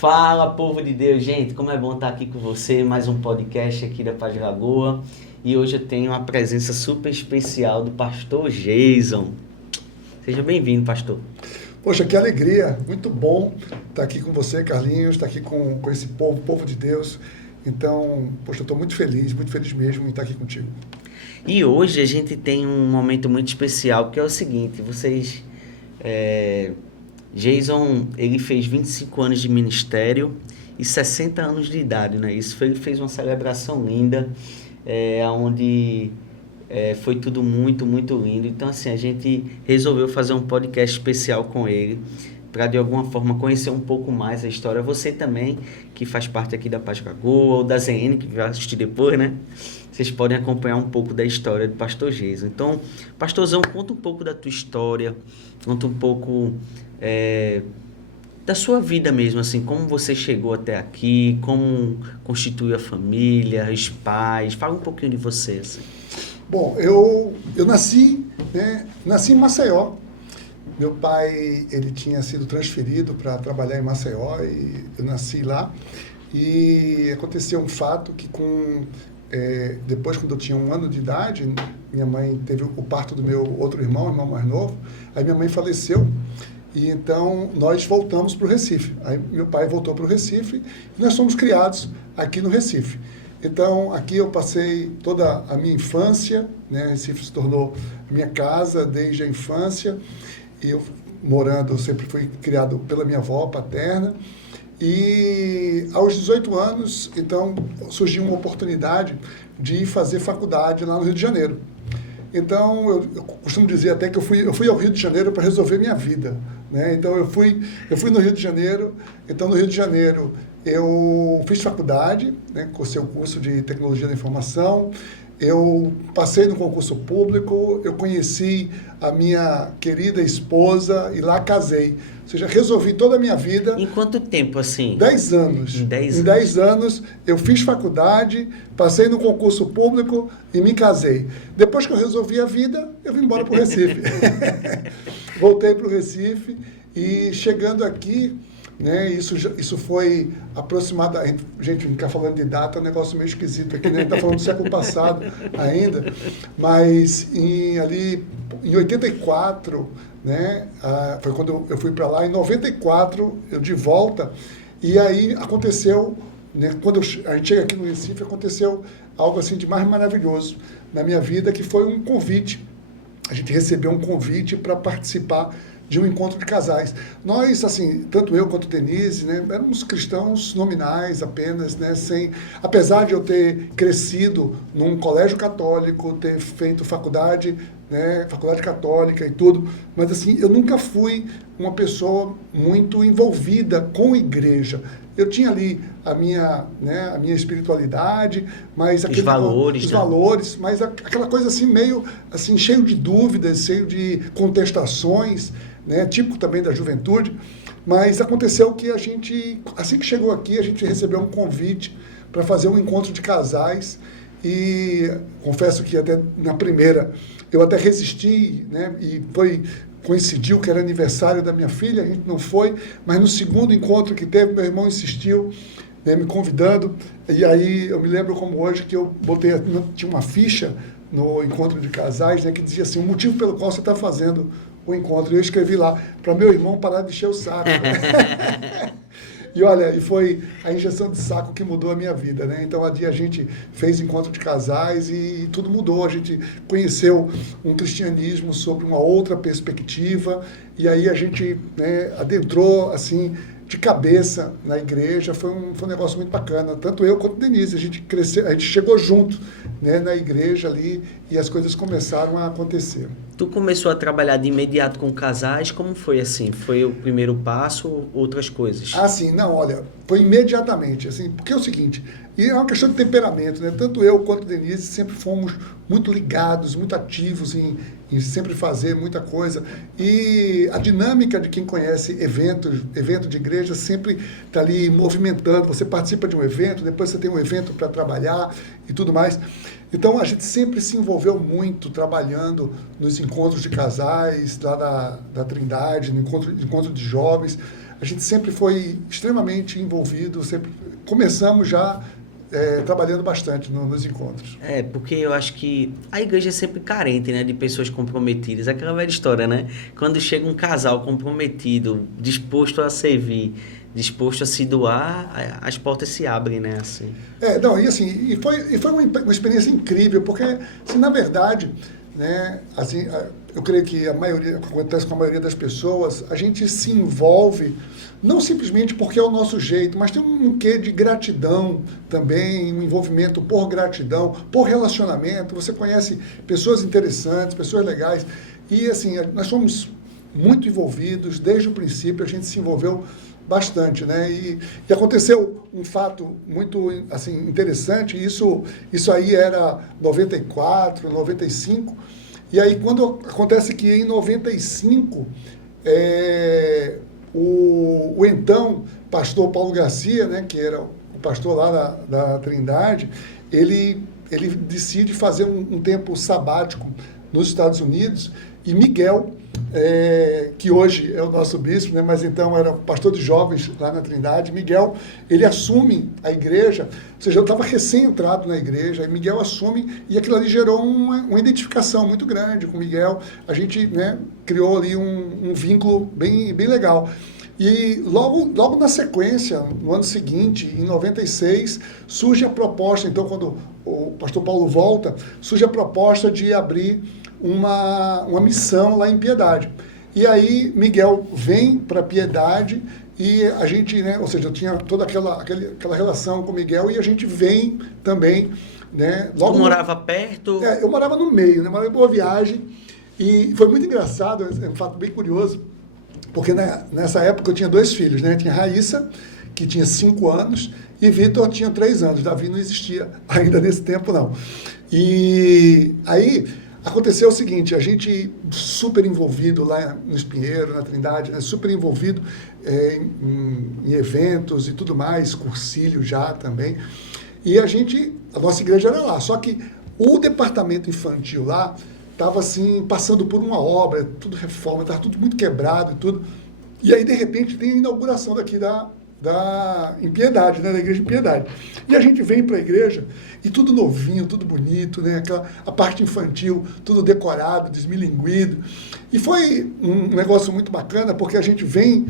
Fala, povo de Deus, gente, como é bom estar aqui com você, mais um podcast aqui da Paz de Lagoa. E hoje eu tenho uma presença super especial do pastor Jason. Seja bem-vindo, pastor. Poxa, que alegria, muito bom estar aqui com você, Carlinhos, estar aqui com esse povo de Deus. Então, poxa, eu estou muito feliz mesmo em estar aqui contigo. E hoje a gente tem um momento muito especial, que é o seguinte, Jason, ele fez 25 anos de ministério e 60 anos de idade, né? Ele fez uma celebração linda, onde foi tudo muito, muito lindo. Então, assim, a gente resolveu fazer um podcast especial com ele, para de alguma forma conhecer um pouco mais a história. Você também, que faz parte aqui da Paz de Lagoa, ou da ZN, que vai assistir depois, né? Vocês podem acompanhar um pouco da história do pastor Jason. Então, pastorzão, conta um pouco da tua história, conta um pouco da sua vida mesmo, assim, como você chegou até aqui, como constituiu a família, os pais. Fala um pouquinho de você, assim. Bom, eu nasci em Maceió. Meu pai, ele tinha sido transferido para trabalhar em Maceió e eu nasci lá. E aconteceu um fato que depois, quando eu tinha 1 ano de idade, minha mãe teve o parto do meu outro irmão mais novo, aí minha mãe faleceu. E então nós voltamos para o Recife. Aí meu pai voltou para o Recife e nós fomos criados aqui no Recife. Então aqui eu passei toda a minha infância, né? Recife se tornou minha casa desde a infância. E eu sempre fui criado pela minha avó paterna. E aos 18 anos, então, surgiu uma oportunidade de fazer faculdade lá no Rio de Janeiro. Então, eu costumo dizer até que eu fui ao Rio de Janeiro para resolver minha vida, né? Então, eu fui no Rio de Janeiro. Então, no Rio de Janeiro, eu fiz faculdade, né? Cursei o curso de Tecnologia da Informação. Eu passei no concurso público, eu conheci a minha querida esposa e lá casei. Ou seja, resolvi toda a minha vida. Em quanto tempo, assim? 10 anos. Em 10 anos. Em 10 anos, eu fiz faculdade, passei no concurso público e me casei. Depois que eu resolvi a vida, eu vim embora para o Recife. Voltei para o Recife e chegando aqui, né, isso foi aproximadamente, gente, não ficar falando de data, é um negócio meio esquisito aqui, né? A gente está falando do século passado ainda, mas ali em 84, né, foi quando eu fui para lá, em 94 eu de volta, e aí aconteceu, né, quando a gente chega aqui no Recife, aconteceu algo assim de mais maravilhoso na minha vida, que foi um convite. A gente recebeu um convite para participar de um encontro de casais. Nós, assim, tanto eu quanto Denise, né, éramos cristãos nominais apenas, né, apesar de eu ter crescido num colégio católico, ter feito faculdade, né, faculdade católica e tudo, mas assim, eu nunca fui uma pessoa muito envolvida com igreja. Eu tinha ali a minha espiritualidade, mas os valores, mas aquela coisa assim meio assim cheio de dúvidas, cheio de contestações, né, típico também da juventude. Mas aconteceu que a gente, assim que chegou aqui, a gente recebeu um convite para fazer um encontro de casais e confesso que até na primeira eu até resisti, né, e coincidiu que era aniversário da minha filha, a gente não foi, mas no segundo encontro que teve, meu irmão insistiu, né, me convidando, e aí eu me lembro como hoje que eu tinha uma ficha no encontro de casais, né, que dizia assim, o motivo pelo qual você está fazendo o encontro, e eu escrevi lá, para meu irmão parar de encher o saco. E olha, e foi a injeção de saco que mudou a minha vida, né? Então, ali a gente fez encontro de casais e tudo mudou. A gente conheceu um cristianismo sob uma outra perspectiva e aí a gente, né, adentrou, assim, de cabeça na igreja. Foi um negócio muito bacana. Tanto eu quanto Denise, a gente cresceu, a gente chegou junto, né, na igreja ali e as coisas começaram a acontecer. Tu começou a trabalhar de imediato com casais, como foi assim? Foi o primeiro passo ou outras coisas? Ah, sim, não, olha, foi imediatamente, assim, porque é o seguinte, e é uma questão de temperamento, né? Tanto eu quanto Denise sempre fomos muito ligados, muito ativos em sempre fazer muita coisa. E a dinâmica de quem conhece evento de igreja sempre está ali movimentando. Você participa de um evento, depois você tem um evento para trabalhar e tudo mais. Então a gente sempre se envolveu muito trabalhando nos encontros de casais lá da Trindade, no encontro de jovens. a gente sempre foi extremamente envolvido, sempre começamos já trabalhando bastante nos encontros. Porque eu acho que a igreja é sempre carente, né, de pessoas comprometidas. Aquela velha história, né? Quando chega um casal comprometido, disposto a servir, disposto a se doar, as portas se abrem, né, assim. Não, e assim, foi uma experiência incrível, porque, assim, na verdade, né, assim, eu creio que acontece com a maioria das pessoas, a gente se envolve não simplesmente porque é o nosso jeito, mas tem um quê de gratidão também, um envolvimento por gratidão, por relacionamento. Você conhece pessoas interessantes, pessoas legais, e assim, nós somos muito envolvidos, desde o princípio a gente se envolveu bastante, né? E aconteceu um fato muito, assim, interessante, isso aí era 94, 95, e aí quando acontece que em 95, o então pastor Paulo Garcia, né, que era o pastor lá da Trindade, ele decide fazer um tempo sabático nos Estados Unidos, e Miguel, que hoje é o nosso bispo, né, mas então era pastor de jovens lá na Trindade, Miguel, ele assume a igreja, ou seja, eu estava recém-entrado na igreja, e Miguel assume, e aquilo ali gerou uma identificação muito grande com Miguel, a gente, né, criou ali um vínculo bem, bem legal. E logo na sequência, no ano seguinte, em 96, surge a proposta, então quando o pastor Paulo volta, surge a proposta de abrir uma missão lá em Piedade. E aí Miguel vem para Piedade e a gente, né, ou seja, eu tinha toda aquela relação com Miguel e a gente vem também, né? Tu morava perto? Eu morava no meio, né? Morava em Boa Viagem, e foi muito engraçado, é um fato bem curioso, porque nessa época eu tinha 2 filhos, né? Tinha Raíssa, que tinha 5 anos, e Vitor tinha 3 anos. Davi não existia ainda nesse tempo, não. E aí aconteceu o seguinte, a gente super envolvido lá no Espinheiro, na Trindade, né? Super envolvido em eventos e tudo mais, cursilho já também. E a nossa igreja era lá, só que o departamento infantil lá estava assim, passando por uma obra, tudo reforma, estava tudo muito quebrado e tudo. E aí, de repente, tem a inauguração daqui em Piedade, né, da igreja em Piedade. E a gente vem para a igreja e tudo novinho, tudo bonito, né, a parte infantil, tudo decorado, desmilinguido. E foi um negócio muito bacana, porque a gente veio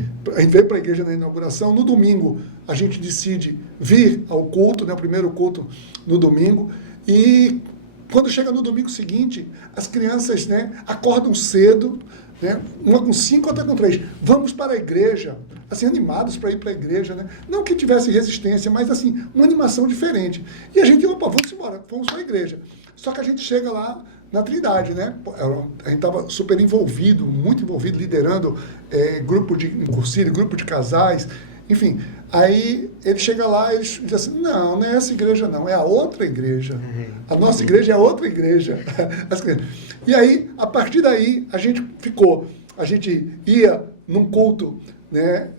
para a igreja na inauguração, no domingo a gente decide vir ao culto, né, o primeiro culto no domingo, e quando chega no domingo seguinte, as crianças, né, acordam cedo, né, uma com 5, outra com 3. Vamos para a igreja, assim, animados para ir para a igreja, né? Não que tivesse resistência, mas assim, uma animação diferente. E a gente, vamos embora, vamos para a igreja. Só que a gente chega lá na Trindade, né? A gente estava super envolvido, muito envolvido, liderando grupo de cursilho, grupo de casais, enfim. Aí ele chega lá e ele diz assim, não é essa igreja não, é a outra igreja. A nossa igreja é a outra igreja. E aí, a partir daí, a gente ia num culto, né,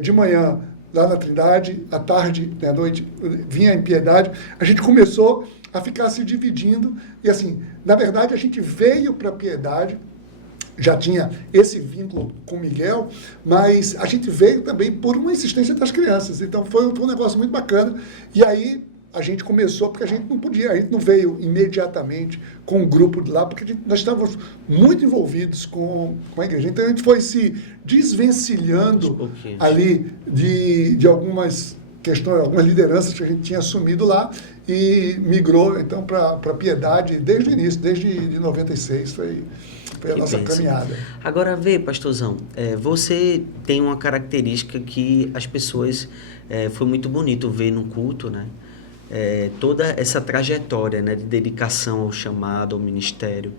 de manhã lá na Trindade, à tarde, né, à noite, vinha em Piedade. A gente começou a ficar se dividindo e assim, na verdade a gente veio para Piedade, já tinha esse vínculo com Miguel, mas a gente veio também por uma insistência das crianças. Então foi um negócio muito bacana. E aí a gente começou, porque a gente não veio imediatamente com o grupo de lá, porque nós estávamos muito envolvidos com a igreja. Então a gente foi se desvencilhando ali de algumas questões, algumas lideranças que a gente tinha assumido lá e migrou então para Piedade desde o início, desde 96, foi a nossa caminhada. Agora vê, pastorzão, você tem uma característica que as pessoas, foi muito bonito ver no culto, né? Toda essa trajetória, né, de dedicação ao chamado, ao ministério.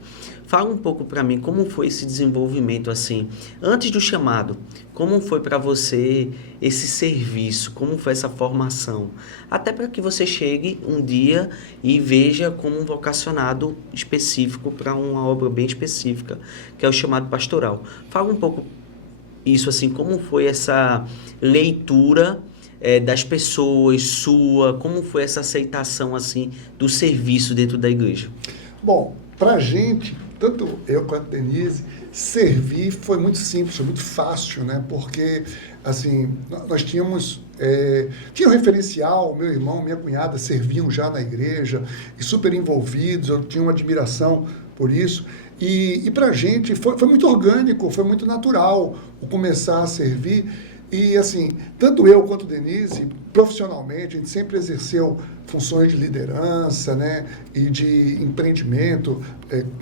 Fala um pouco para mim como foi esse desenvolvimento assim, antes do chamado, como foi para você esse serviço, como foi essa formação, até para que você chegue um dia e veja como um vocacionado específico para uma obra bem específica, que é o chamado pastoral. Fala um pouco isso assim, como foi essa leitura das pessoas, sua, como foi essa aceitação assim do serviço dentro da igreja? Bom, pra gente, tanto eu quanto a Denise, servir foi muito simples, foi muito fácil, né? Porque assim, nós tínhamos... tinha um referencial, meu irmão, minha cunhada serviam já na igreja, e super envolvidos, eu tinha uma admiração por isso. E para a gente foi muito orgânico, foi muito natural o começar a servir. E, assim, tanto eu quanto Denise, profissionalmente, a gente sempre exerceu funções de liderança, né, e de empreendimento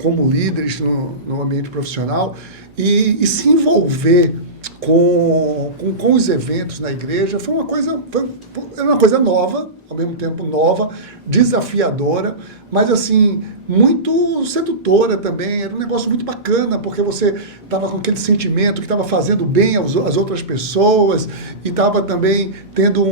como líderes no ambiente profissional. E se envolver com os eventos na igreja era uma coisa nova, ao mesmo tempo nova, desafiadora, mas assim, muito sedutora também. Era um negócio muito bacana, porque você estava com aquele sentimento que estava fazendo bem às outras pessoas e estava também tendo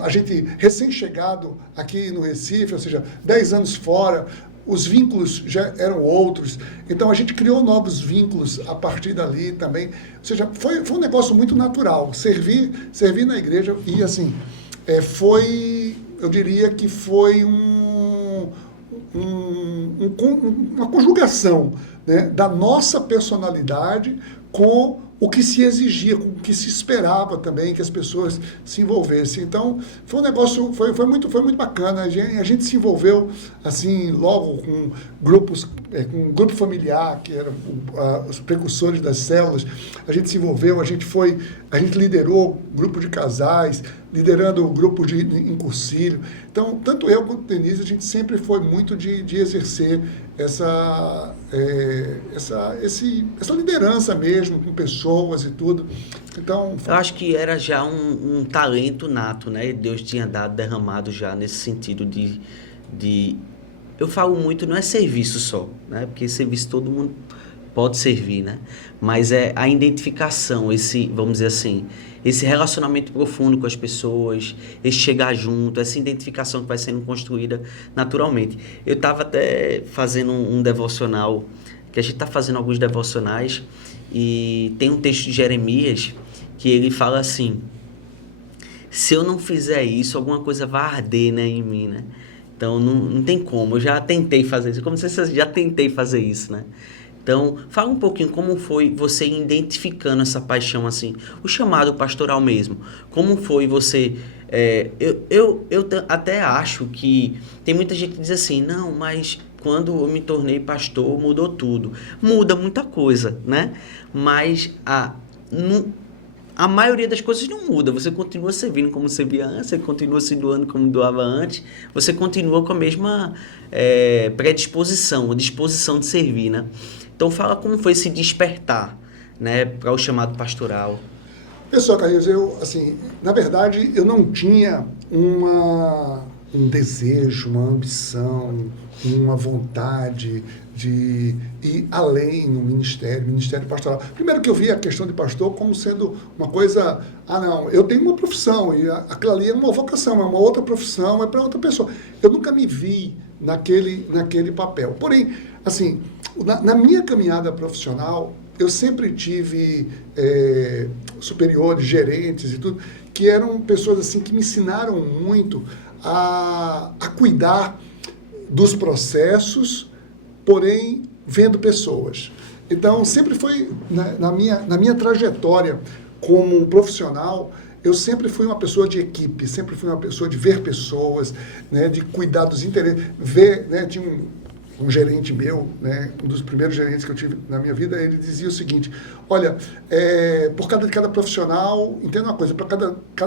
a gente recém-chegado aqui no Recife, ou seja, 10 anos fora, os vínculos já eram outros, então a gente criou novos vínculos a partir dali também. Ou seja, foi um negócio muito natural, servir na igreja. E assim, eu diria que foi uma conjugação, né, da nossa personalidade com o que se exigia, com o que se esperava também que as pessoas se envolvessem. Então, foi um negócio, foi muito bacana. A gente se envolveu, assim, logo com grupos, com um grupo familiar, que eram os precursores das células. A gente se envolveu, a gente liderou grupo de casais, liderando o grupo em cursilho. Então, tanto eu quanto Denise, a gente sempre foi muito de exercer essa liderança mesmo, com pessoas e tudo. Então, eu acho que era já um talento nato, né? Deus tinha derramado já nesse sentido de... Eu falo muito, não é serviço só, né? Porque serviço todo mundo pode servir, né? Mas é a identificação, vamos dizer assim, esse relacionamento profundo com as pessoas, esse chegar junto, essa identificação que vai sendo construída naturalmente. Eu estava até fazendo um devocional, que a gente está fazendo alguns devocionais, e tem um texto de Jeremias que ele fala assim: se eu não fizer isso, alguma coisa vai arder, né, em mim, né? Então não tem como, eu já tentei fazer isso, como se eu já tentei fazer isso, né? Então, fala um pouquinho como foi você identificando essa paixão, assim, o chamado pastoral mesmo. Como foi você... eu até acho que tem muita gente que diz assim, não, mas quando eu me tornei pastor, mudou tudo. Muda muita coisa, né? Mas a maioria das coisas não muda. Você continua servindo como servia antes, você continua se doando como doava antes, você continua com a mesma disposição de servir, né? Então fala como foi esse despertar, né, para o chamado pastoral. Pessoal, Carlinhos, na verdade, eu não tinha um desejo, uma ambição, uma vontade de ir além no ministério pastoral. Primeiro que eu vi a questão de pastor como sendo uma coisa, não, eu tenho uma profissão, e aquilo ali é uma vocação, é uma outra profissão, é para outra pessoa. Eu nunca me vi naquele papel. Porém, assim, na minha caminhada profissional, eu sempre tive superiores, gerentes e tudo, que eram pessoas assim que me ensinaram muito a cuidar dos processos, porém vendo pessoas. Então, sempre foi, na minha trajetória como profissional, eu sempre fui uma pessoa de equipe, sempre fui uma pessoa de ver pessoas, né, de cuidar dos interesses, né, tinha um gerente meu, né, um dos primeiros gerentes que eu tive na minha vida, ele dizia o seguinte: olha, por cada profissional, entenda uma coisa,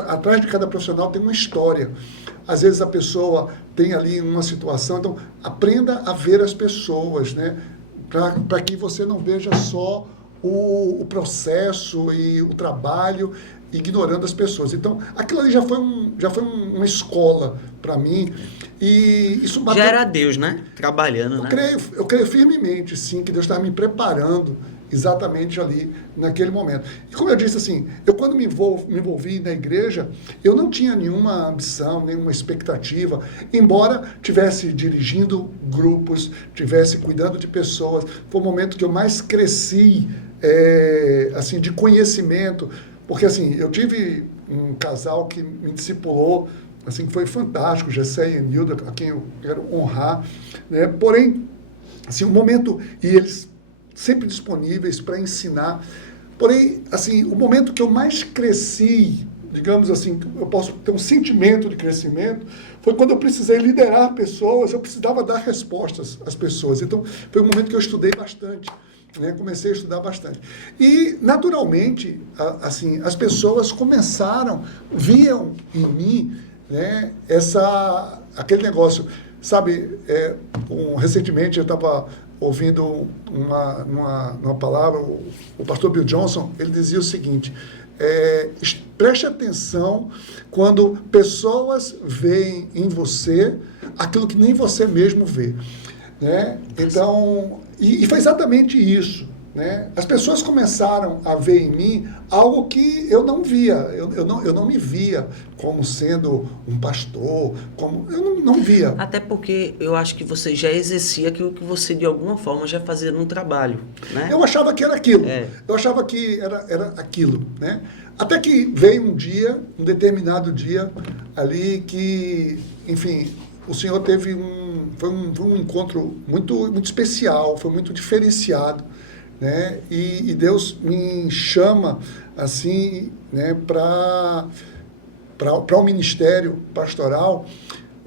atrás de cada profissional tem uma história. Às vezes a pessoa tem ali uma situação, então aprenda a ver as pessoas, né, para que você não veja só o processo e o trabalho, ignorando as pessoas. Então, aquilo ali já foi uma escola para mim. E isso bateu... Já era Deus, né? Trabalhando, Eu creio firmemente, sim, que Deus estava me preparando exatamente ali, naquele momento. E como eu disse, assim, eu quando me envolvi na igreja, eu não tinha nenhuma ambição, nenhuma expectativa, embora tivesse dirigindo grupos, tivesse cuidando de pessoas. Foi o momento que eu mais cresci, assim, de conhecimento, porque, assim, eu tive um casal que me discipulou, assim, que foi fantástico, Gessé e Nilda, a quem eu quero honrar, né? Porém, assim, um momento, e eles sempre disponíveis para ensinar, Porém, assim, o momento que eu mais cresci, digamos assim, eu posso ter um sentimento de crescimento, foi quando eu precisei liderar pessoas, eu precisava dar respostas às pessoas. Então, foi um momento que eu estudei bastante, né? Comecei a estudar bastante. E, naturalmente, assim, as pessoas viam em mim, né, aquele negócio, sabe, recentemente eu estava ouvindo uma palavra, o pastor Bill Johnson, ele dizia o seguinte: preste atenção quando pessoas veem em você aquilo que nem você mesmo vê, né? Então, e foi exatamente isso, né? As pessoas começaram a ver em mim algo que eu não via, eu não me via como sendo um pastor, eu não via. Até porque eu acho que você já exercia aquilo que você de alguma forma já fazia no trabalho, né? Eu achava que era aquilo, eu achava que era aquilo, né? Até que veio um determinado dia ali que, enfim, o Senhor teve foi um encontro muito, muito especial, foi muito diferenciado, né? E Deus me chama, assim, né, para o ministério pastoral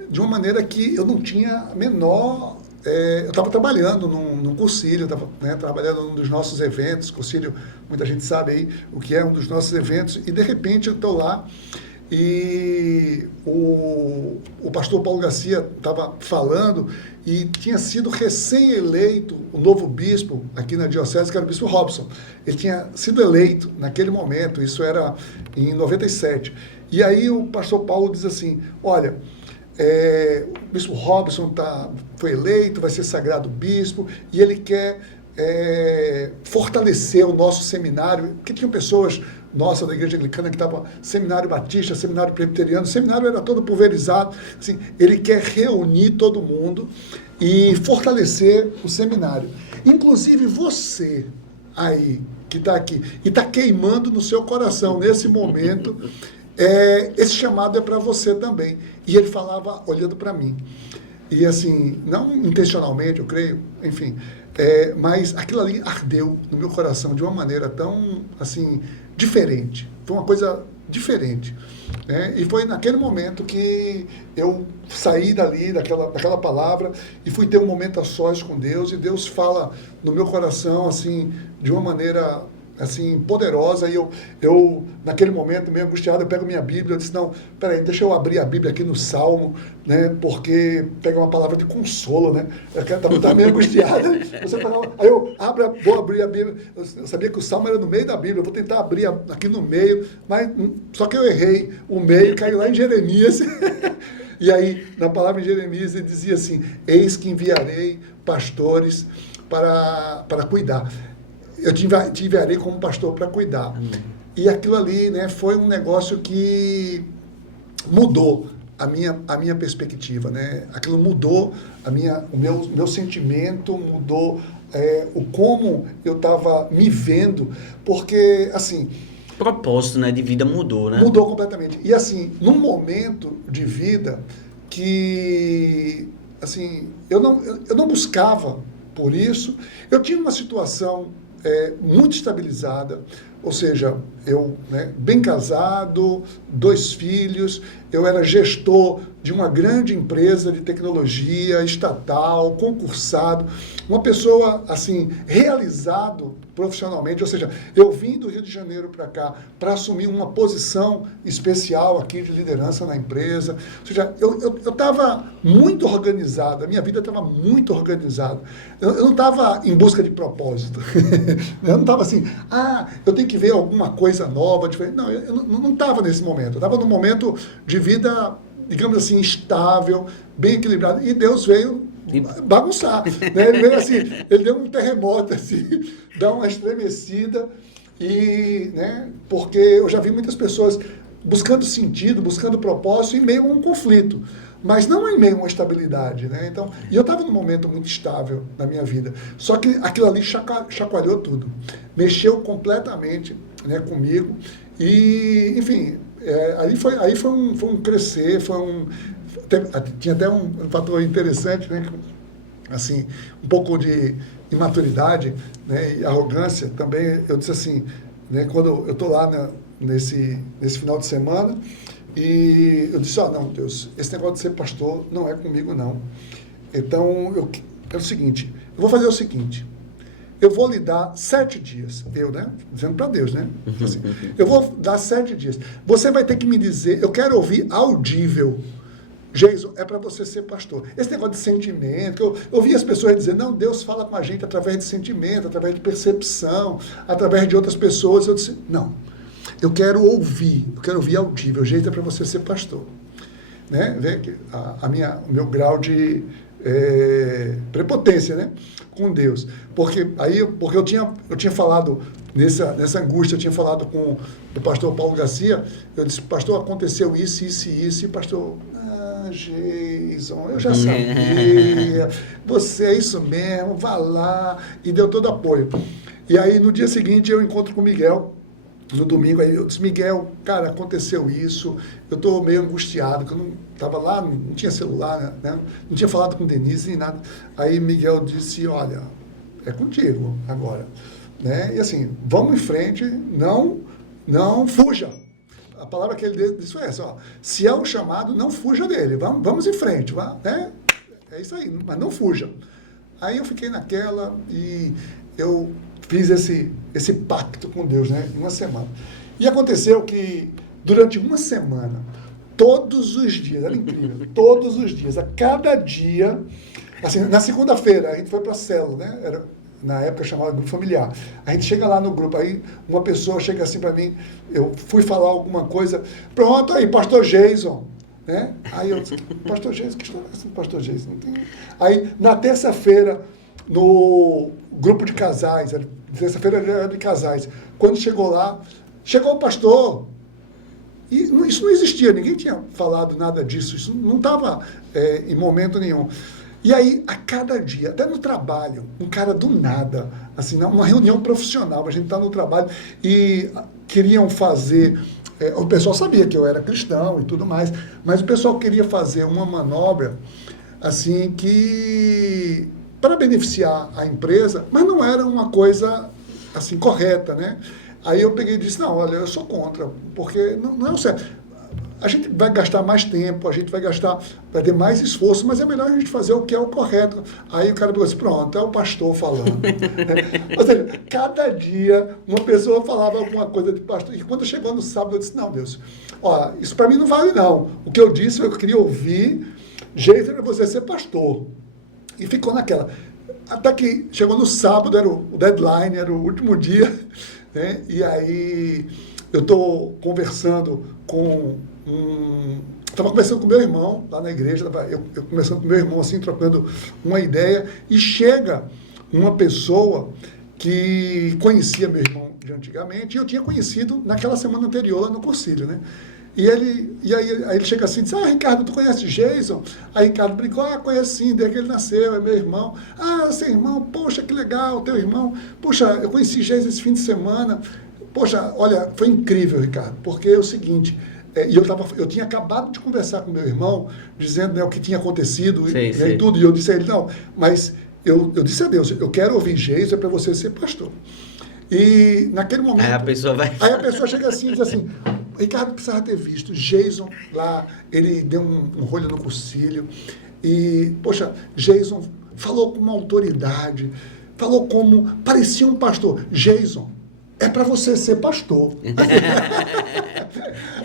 de uma maneira que eu não tinha a menor... eu estava trabalhando num cursilho, estava, né, trabalhando num dos nossos eventos, cursilho, muita gente sabe aí o que é um dos nossos eventos, e de repente eu estou lá e o pastor Paulo Garcia estava falando e tinha sido recém-eleito o novo bispo aqui na diocese, que era o bispo Robson. Ele tinha sido eleito naquele momento, isso era em 97. E aí o pastor Paulo diz assim: olha, o bispo Robson foi eleito, vai ser sagrado bispo, e ele quer fortalecer o nosso seminário, porque tinham pessoas nossa da igreja anglicana que estava seminário batista, seminário presbiteriano, o seminário era todo pulverizado, assim, ele quer reunir todo mundo e fortalecer o seminário. Inclusive você aí, que está aqui, e está queimando no seu coração nesse momento, esse chamado é para você também. E ele falava olhando para mim. E assim, não intencionalmente, eu creio, enfim, mas aquilo ali ardeu no meu coração de uma maneira tão, assim, diferente. Foi uma coisa diferente, né? E foi naquele momento que eu saí daquela palavra e fui ter um momento a sós com Deus, e Deus fala no meu coração, assim, de uma maneira, assim, poderosa. E eu naquele momento, meio angustiado, eu pego minha Bíblia, eu disse: não, peraí, deixa eu abrir a Bíblia aqui no Salmo, né, porque pega uma palavra de consolo, né, eu estava meio angustiado, aí vou abrir a Bíblia, eu sabia que o Salmo era no meio da Bíblia, eu vou tentar abrir aqui no meio, mas só que eu errei o meio, caí lá em Jeremias, e aí, na palavra em Jeremias, ele dizia assim: eis que enviarei pastores para cuidar. Eu te enviarei como pastor para cuidar. Amém. E aquilo ali, né, foi um negócio que mudou a minha perspectiva, né? Aquilo mudou o meu sentimento, mudou o como eu estava me vendo, porque, assim... O propósito, né, de vida mudou, né? Mudou completamente. E, assim, num momento de vida que, assim, eu não buscava por isso, eu tinha uma situação muito estabilizada, ou seja, eu, né, bem casado, 2 filhos, eu era gestor de uma grande empresa de tecnologia estatal, concursado, uma pessoa, assim, realizado profissionalmente, ou seja, eu vim do Rio de Janeiro para cá para assumir uma posição especial aqui de liderança na empresa, ou seja, eu estava muito organizado, a minha vida estava muito organizada, eu não estava em busca de propósito, eu não estava assim, eu tenho que ver alguma coisa nova, diferente. Não, eu não estava nesse momento, eu estava num momento de vida, digamos assim, estável, bem equilibrado, e Deus veio bagunçar, né? Ele veio assim, ele deu um terremoto, assim, dá uma estremecida, e, né, porque eu já vi muitas pessoas buscando sentido, buscando propósito em meio a um conflito, mas não em meio a uma estabilidade, né? Então, e eu estava num momento muito estável na minha vida, só que aquilo ali chacoalhou tudo, mexeu completamente, né, comigo, e, enfim, aí foi um crescer, tinha até um fator interessante, né, assim, um pouco de imaturidade, né, e arrogância também. Eu disse assim: né, quando eu estou lá nesse final de semana, e eu disse, não, Deus, esse negócio de ser pastor não é comigo, não. Então, é o seguinte, eu vou fazer o seguinte, eu vou lhe dar 7 dias, né, dizendo para Deus, né, assim, eu vou dar 7 dias, você vai ter que me dizer, eu quero ouvir audível, Jason, é para você ser pastor. Esse negócio de sentimento, eu ouvi as pessoas dizer, não, Deus fala com a gente através de sentimento, através de percepção, através de outras pessoas. Eu disse, não, eu quero ouvir audível, Jason, é para você ser pastor. Né? Vê que o meu grau de prepotência, né? Com Deus. Porque eu tinha falado, nessa angústia, eu tinha falado com o pastor Paulo Garcia, eu disse, pastor, aconteceu isso, e pastor... Jason, eu já sabia, você é isso mesmo, vá lá, e deu todo apoio. E aí, no dia seguinte, eu encontro com o Miguel, no domingo, aí eu disse, Miguel, cara, aconteceu isso, eu estou meio angustiado, porque eu não estava lá, não tinha celular, né? Não tinha falado com Denise nem nada. Aí Miguel disse, olha, é contigo agora, né? E assim, vamos em frente, não fuja. A palavra que ele disse foi essa, se é o chamado, não fuja dele, vamos em frente, né? É isso aí, mas não fuja. Aí eu fiquei naquela e eu fiz esse pacto com Deus, né, em uma semana. E aconteceu que durante uma semana, todos os dias, era incrível, todos os dias, a cada dia, assim, na segunda-feira a gente foi para a célula, né, na época chamava grupo familiar. A gente chega lá no grupo, aí uma pessoa chega assim para mim, eu fui falar alguma coisa, pronto, aí, pastor Jason, né? Aí eu disse, pastor Jason, que história é essa do pastor Jason? Não tem... Aí, na terça-feira, no grupo de casais, terça-feira era de casais, quando chegou lá, chegou o pastor, e isso não existia, ninguém tinha falado nada disso, isso não estava em momento nenhum. E aí, a cada dia, até no trabalho, um cara do nada, assim, numa reunião profissional, a gente está no trabalho e queriam fazer, o pessoal sabia que eu era cristão e tudo mais, mas o pessoal queria fazer uma manobra, assim, que para beneficiar a empresa, mas não era uma coisa, assim, correta, né? Aí eu peguei e disse, não, olha, eu sou contra, porque não é o certo. A gente vai gastar mais tempo, a gente vai ter mais esforço, mas é melhor a gente fazer o que é o correto. Aí o cara falou assim, pronto, é o pastor falando. Ou seja, cada dia uma pessoa falava alguma coisa de pastor. E quando chegou no sábado, eu disse, não, Deus, ó, isso para mim não vale não. O que eu disse foi que eu queria ouvir, jeito era você ser pastor. E ficou naquela. Até que chegou no sábado, era o deadline, era o último dia, né? E aí eu estou conversando com estava conversando com meu irmão lá na igreja, eu conversando com meu irmão assim, trocando uma ideia, e chega uma pessoa que conhecia meu irmão de antigamente, e eu tinha conhecido naquela semana anterior lá no Cursilho, né? E aí ele chega assim e diz, Ricardo, tu conhece Jason? Aí Ricardo brincou, conheço sim, desde que ele nasceu, é meu irmão. Seu irmão, poxa, que legal, teu irmão. Poxa, eu conheci Jason esse fim de semana. Poxa, olha, foi incrível, Ricardo, porque é o seguinte... E eu tinha acabado de conversar com meu irmão, dizendo, né, o que tinha acontecido e tudo. E eu disse a ele, não, mas eu disse a Deus, eu quero ouvir Jason, é para você ser pastor. E naquele momento... Aí a pessoa chega assim e diz assim, Ricardo precisava ter visto Jason lá, ele deu um rolho no Cursilho. E, poxa, Jason falou com uma autoridade, falou como... Parecia um pastor. Jason, é para você ser pastor.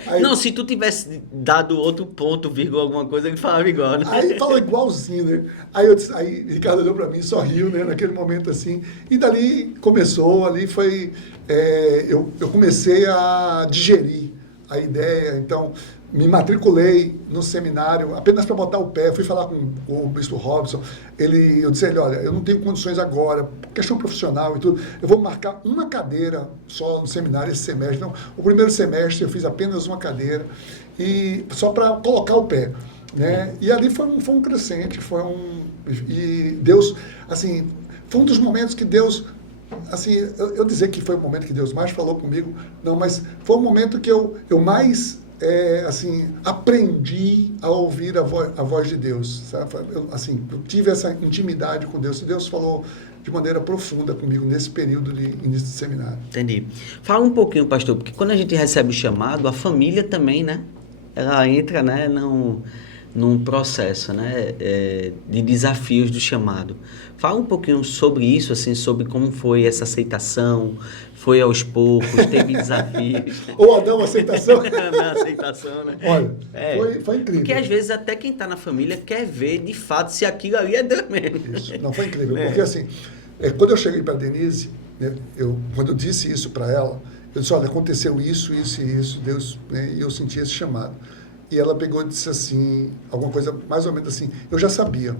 Aí, não, se tu tivesse dado outro ponto, vírgula, alguma coisa, ele falava igual, né? Aí falou igualzinho, né? Aí Ricardo olhou para mim, sorriu, né? Naquele momento assim. E dali começou, ali foi... eu comecei a digerir a ideia, então... Me matriculei no seminário apenas para botar o pé, fui falar com o bispo Robson, eu disse a ele, olha, eu não tenho condições agora, questão profissional e tudo, eu vou marcar uma cadeira só no seminário esse semestre. Então, o primeiro semestre eu fiz apenas uma cadeira, só para colocar o pé, né? E ali foi um crescente, e Deus, assim, foi um dos momentos que Deus... Assim, eu dizer que foi o momento que Deus mais falou comigo, não, mas foi o momento que eu mais assim, aprendi a ouvir a voz de Deus, sabe? Eu tive essa intimidade com Deus, e Deus falou de maneira profunda comigo nesse período de início de seminário. Entendi. Fala um pouquinho, pastor, porque quando a gente recebe o chamado, a família também, né? Ela entra, né, num processo, né, de desafios do chamado. Fala um pouquinho sobre isso, assim, sobre como foi essa aceitação, foi aos poucos, teve desafios. Ou a não aceitação? Na aceitação, né? Olha, foi incrível. Porque às vezes até quem está na família quer ver, de fato, se aquilo ali é Deus mesmo. Isso, não, foi incrível. Porque assim, quando eu cheguei para a Denise, né, quando eu disse isso para ela, eu disse, olha, aconteceu isso, isso e isso, Deus, né, e eu senti esse chamado. E ela pegou e disse assim, alguma coisa mais ou menos assim, eu já sabia.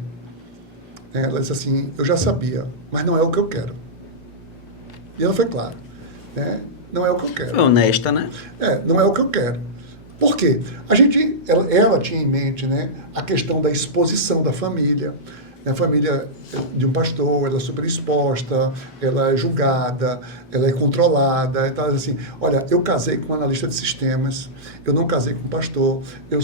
Ela disse assim, eu já sabia, mas não é o que eu quero. E ela foi clara, né? Não é o que eu quero. Foi honesta, né? Não é o que eu quero. Por quê? Ela tinha em mente, né, a questão da exposição da família. A família de um pastor, ela é super exposta, ela é julgada, ela é controlada. Então, assim, olha, eu casei com um analista de sistemas, eu não casei com um pastor, ela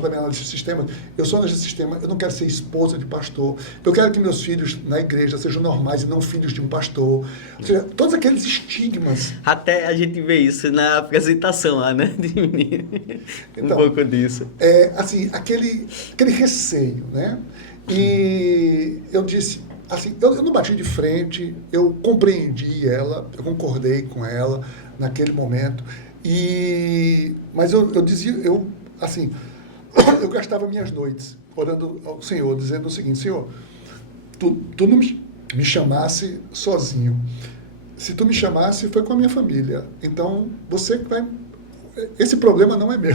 também é analista de sistemas, eu sou analista de sistemas, eu não quero ser esposa de pastor, eu quero que meus filhos na igreja sejam normais e não filhos de um pastor. Ou seja, todos aqueles estigmas. Até a gente vê isso na apresentação lá, né? Então, um pouco disso. Assim, aquele receio, né? E eu disse, assim, eu não bati de frente, eu compreendi ela, eu concordei com ela naquele momento, mas eu dizia, assim, eu gastava minhas noites orando ao Senhor, dizendo o seguinte, Senhor, tu não me chamasse sozinho, se tu me chamasse foi com a minha família, então você que vai... Esse problema não é meu.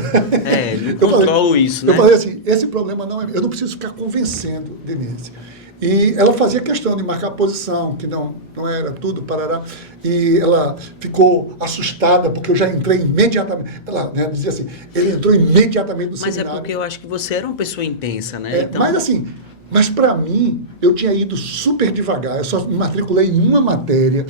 Eu controlo isso, né? Eu falei assim, esse problema não é meu. Eu não preciso ficar convencendo Denise. E ela fazia questão de marcar a posição, que não era tudo, parará. E ela ficou assustada, porque eu já entrei imediatamente. Ela, né, dizia assim, ele entrou imediatamente no seminário. Mas é porque eu acho que você era uma pessoa intensa, né? Então... Mas para mim, eu tinha ido super devagar. Eu só me matriculei em uma matéria,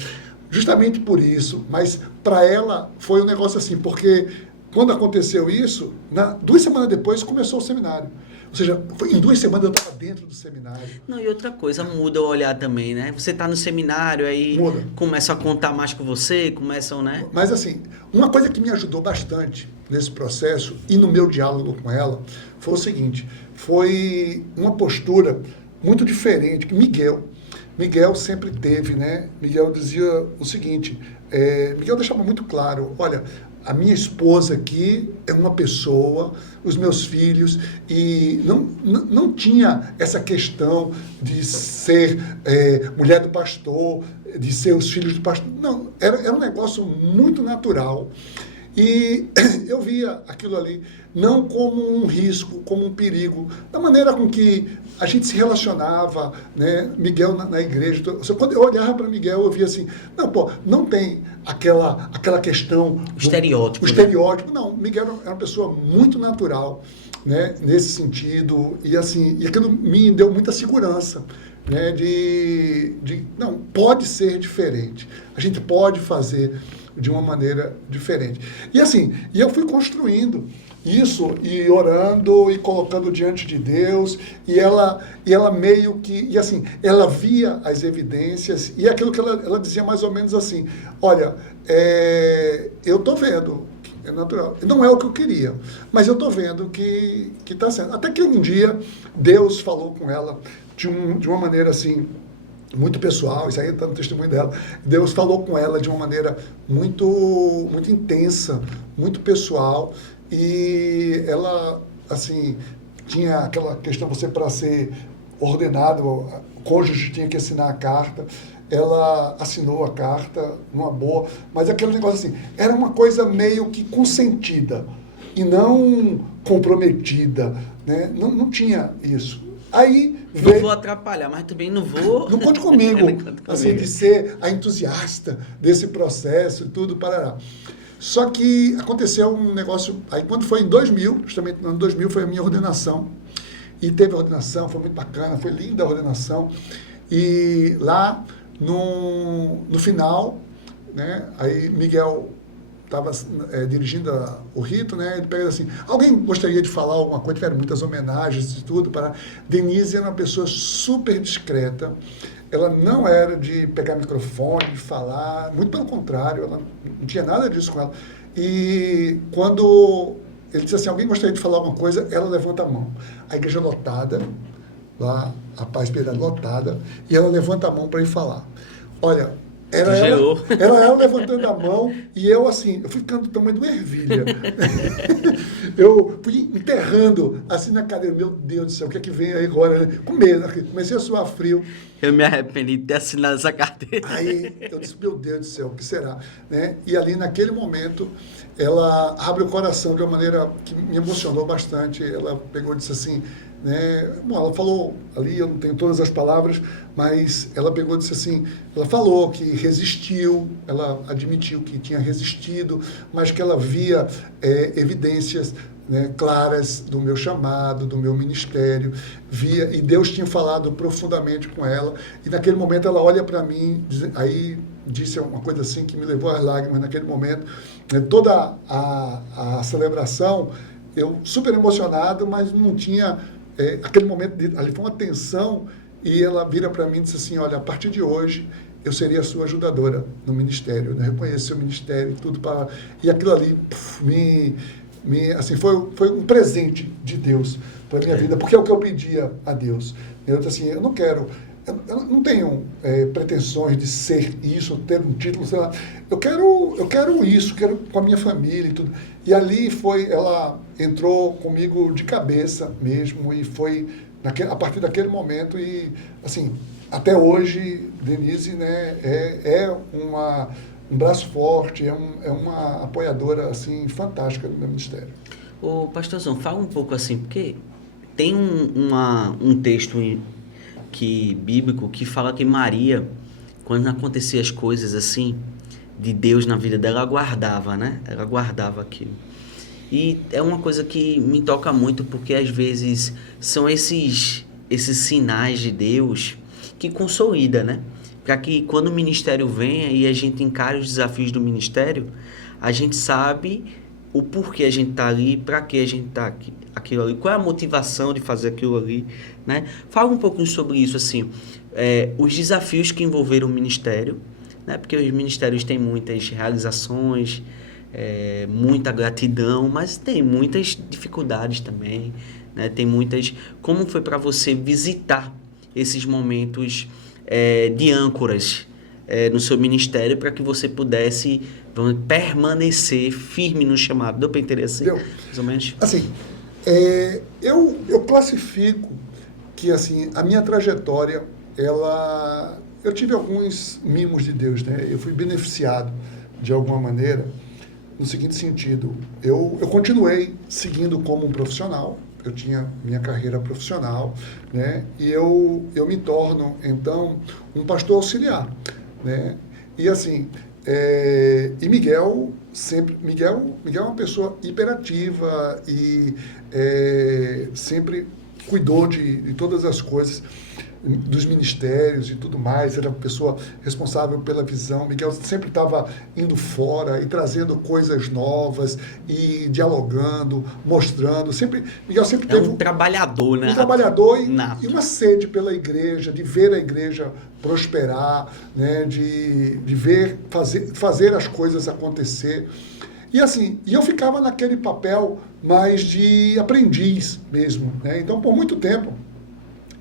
justamente por isso, mas para ela foi um negócio assim, porque quando aconteceu isso, 2 semanas depois começou o seminário. Ou seja, em 2 semanas eu estava dentro do seminário. Não, e outra coisa, muda o olhar também, né? Você está no seminário, aí começam a contar mais com você, começam, né? Mas assim, uma coisa que me ajudou bastante nesse processo e no meu diálogo com ela foi o seguinte, foi uma postura muito diferente, que Miguel sempre teve, né? Miguel dizia o seguinte, Miguel deixava muito claro, olha, a minha esposa aqui é uma pessoa, os meus filhos, e não tinha essa questão de ser mulher do pastor, de ser os filhos do pastor, não, era um negócio muito natural. E eu via aquilo ali não como um risco, como um perigo, da maneira com que a gente se relacionava, né? Miguel na igreja. Quando eu olhava para Miguel, eu via assim, não tem aquela questão... O estereótipo. O estereótipo, não. Miguel era uma pessoa muito natural, né? Nesse sentido, e assim, e aquilo me deu muita segurança, né? Não, pode ser diferente. A gente pode fazer de uma maneira diferente. E assim, eu fui construindo isso, e orando, e colocando diante de Deus, e ela meio que, e assim, ela via as evidências, e aquilo que ela dizia mais ou menos assim, olha, eu estou vendo, é natural, não é o que eu queria, mas eu estou vendo que está sendo. Até que um dia, Deus falou com ela de uma maneira assim, muito pessoal, isso aí está no testemunho dela. Deus falou com ela de uma maneira muito, muito intensa, muito pessoal, e ela, assim, tinha aquela questão, você para ser ordenado, o cônjuge tinha que assinar a carta, ela assinou a carta numa boa, mas aquele negócio assim, era uma coisa meio que consentida, e não comprometida, né? Não tinha isso. Aí não vou atrapalhar, mas também não vou... Não conte comigo, assim, de ser a entusiasta desse processo e tudo, parará. Só que aconteceu um negócio, aí quando foi em 2000, justamente no ano 2000 foi a minha ordenação, e teve a ordenação, foi muito bacana, foi linda a ordenação, e lá no final, né, aí Miguel estava dirigindo o rito, né? Ele pega assim, alguém gostaria de falar alguma coisa? Tiveram muitas homenagens e tudo para... Denise era uma pessoa super discreta, ela não era de pegar microfone, de falar, muito pelo contrário, ela não tinha nada disso com ela. E quando ele disse assim, alguém gostaria de falar alguma coisa, ela levanta a mão. A igreja lotada, lá, a Paz Piedade lotada, e ela levanta a mão para ir falar. Olha, era ela levantando a mão e eu assim, eu fui ficando do tamanho de uma ervilha. Eu fui enterrando assim na cadeira, meu Deus do céu, o que é que vem aí agora? Com medo, comecei a suar frio. Eu me arrependi de ter assinado essa carteira. Aí eu disse, meu Deus do céu, o que será? Né? E ali naquele momento, ela abre o coração de uma maneira que me emocionou bastante. Ela pegou e disse assim, né? Bom, ela falou ali, eu não tenho todas as palavras, mas ela pegou e disse assim, ela falou que resistiu, ela admitiu que tinha resistido, mas que ela via evidências, né, claras do meu chamado, do meu ministério, via, e Deus tinha falado profundamente com ela, e naquele momento ela olha para mim, aí disse uma coisa assim que me levou às lágrimas naquele momento, né, toda a celebração, eu super emocionado, mas não tinha, aquele momento, ali foi uma tensão, e ela vira para mim e disse assim, olha, a partir de hoje, eu seria a sua ajudadora no ministério, né, reconheço seu ministério e tudo, e aquilo ali assim, foi um presente de Deus para a minha vida, porque é o que eu pedia a Deus. Eu disse assim, eu não tenho pretensões de ser isso, ter um título, sei lá. Eu quero isso, quero com a minha família e tudo. E ali ela entrou comigo de cabeça mesmo, e foi a partir daquele momento, e assim, até hoje, Denise, né, um braço forte, é uma apoiadora assim fantástica do meu ministério. Ô, pastorzão, fala um pouco assim, porque tem um texto bíblico que fala que Maria, quando acontecia as coisas assim, de Deus na vida dela, ela guardava, né? Ela guardava aquilo. E é uma coisa que me toca muito, porque às vezes são esses sinais de Deus que consolida, né? Para que quando o ministério venha e a gente encare os desafios do ministério, a gente sabe o porquê a gente está ali, para que a gente está aquilo ali, qual é a motivação de fazer aquilo ali, né? Fala um pouquinho sobre isso, assim, os desafios que envolveram o ministério, né? Porque os ministérios têm muitas realizações, muita gratidão, mas tem muitas dificuldades também, né? Tem muitas... Como foi para você visitar esses momentos de âncoras no seu ministério, para que você pudesse permanecer firme no chamado? Deu para entender assim? Deu. Mais ou menos? Assim, eu classifico que assim, a minha trajetória, eu tive alguns mimos de Deus, né? Eu fui beneficiado de alguma maneira, no seguinte sentido, eu continuei seguindo como um profissional, eu tinha minha carreira profissional, né? E eu me torno, então, um pastor auxiliar, né? E assim, e Miguel é uma pessoa hiperativa e sempre cuidou de todas as coisas, dos ministérios e tudo mais, era uma pessoa responsável pela visão. Miguel sempre estava indo fora e trazendo coisas novas e dialogando, mostrando. Miguel sempre teve um trabalhador, né? Um trabalhador e uma sede pela igreja, de ver a igreja prosperar, né? de ver, fazer as coisas acontecer. E assim, eu ficava naquele papel mais de aprendiz mesmo, né? Então, por muito tempo,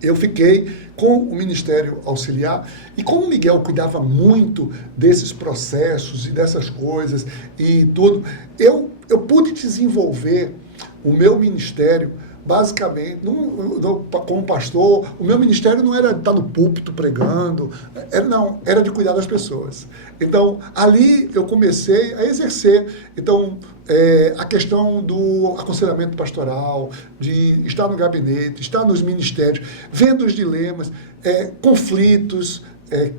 eu fiquei com o Ministério Auxiliar, e como o Miguel cuidava muito desses processos e dessas coisas e tudo, eu pude desenvolver o meu ministério basicamente, como pastor. O meu ministério não era estar no púlpito pregando, era de cuidar das pessoas. Então, ali eu comecei a exercer. Então, a questão do aconselhamento pastoral, de estar no gabinete, estar nos ministérios, vendo os dilemas, conflitos,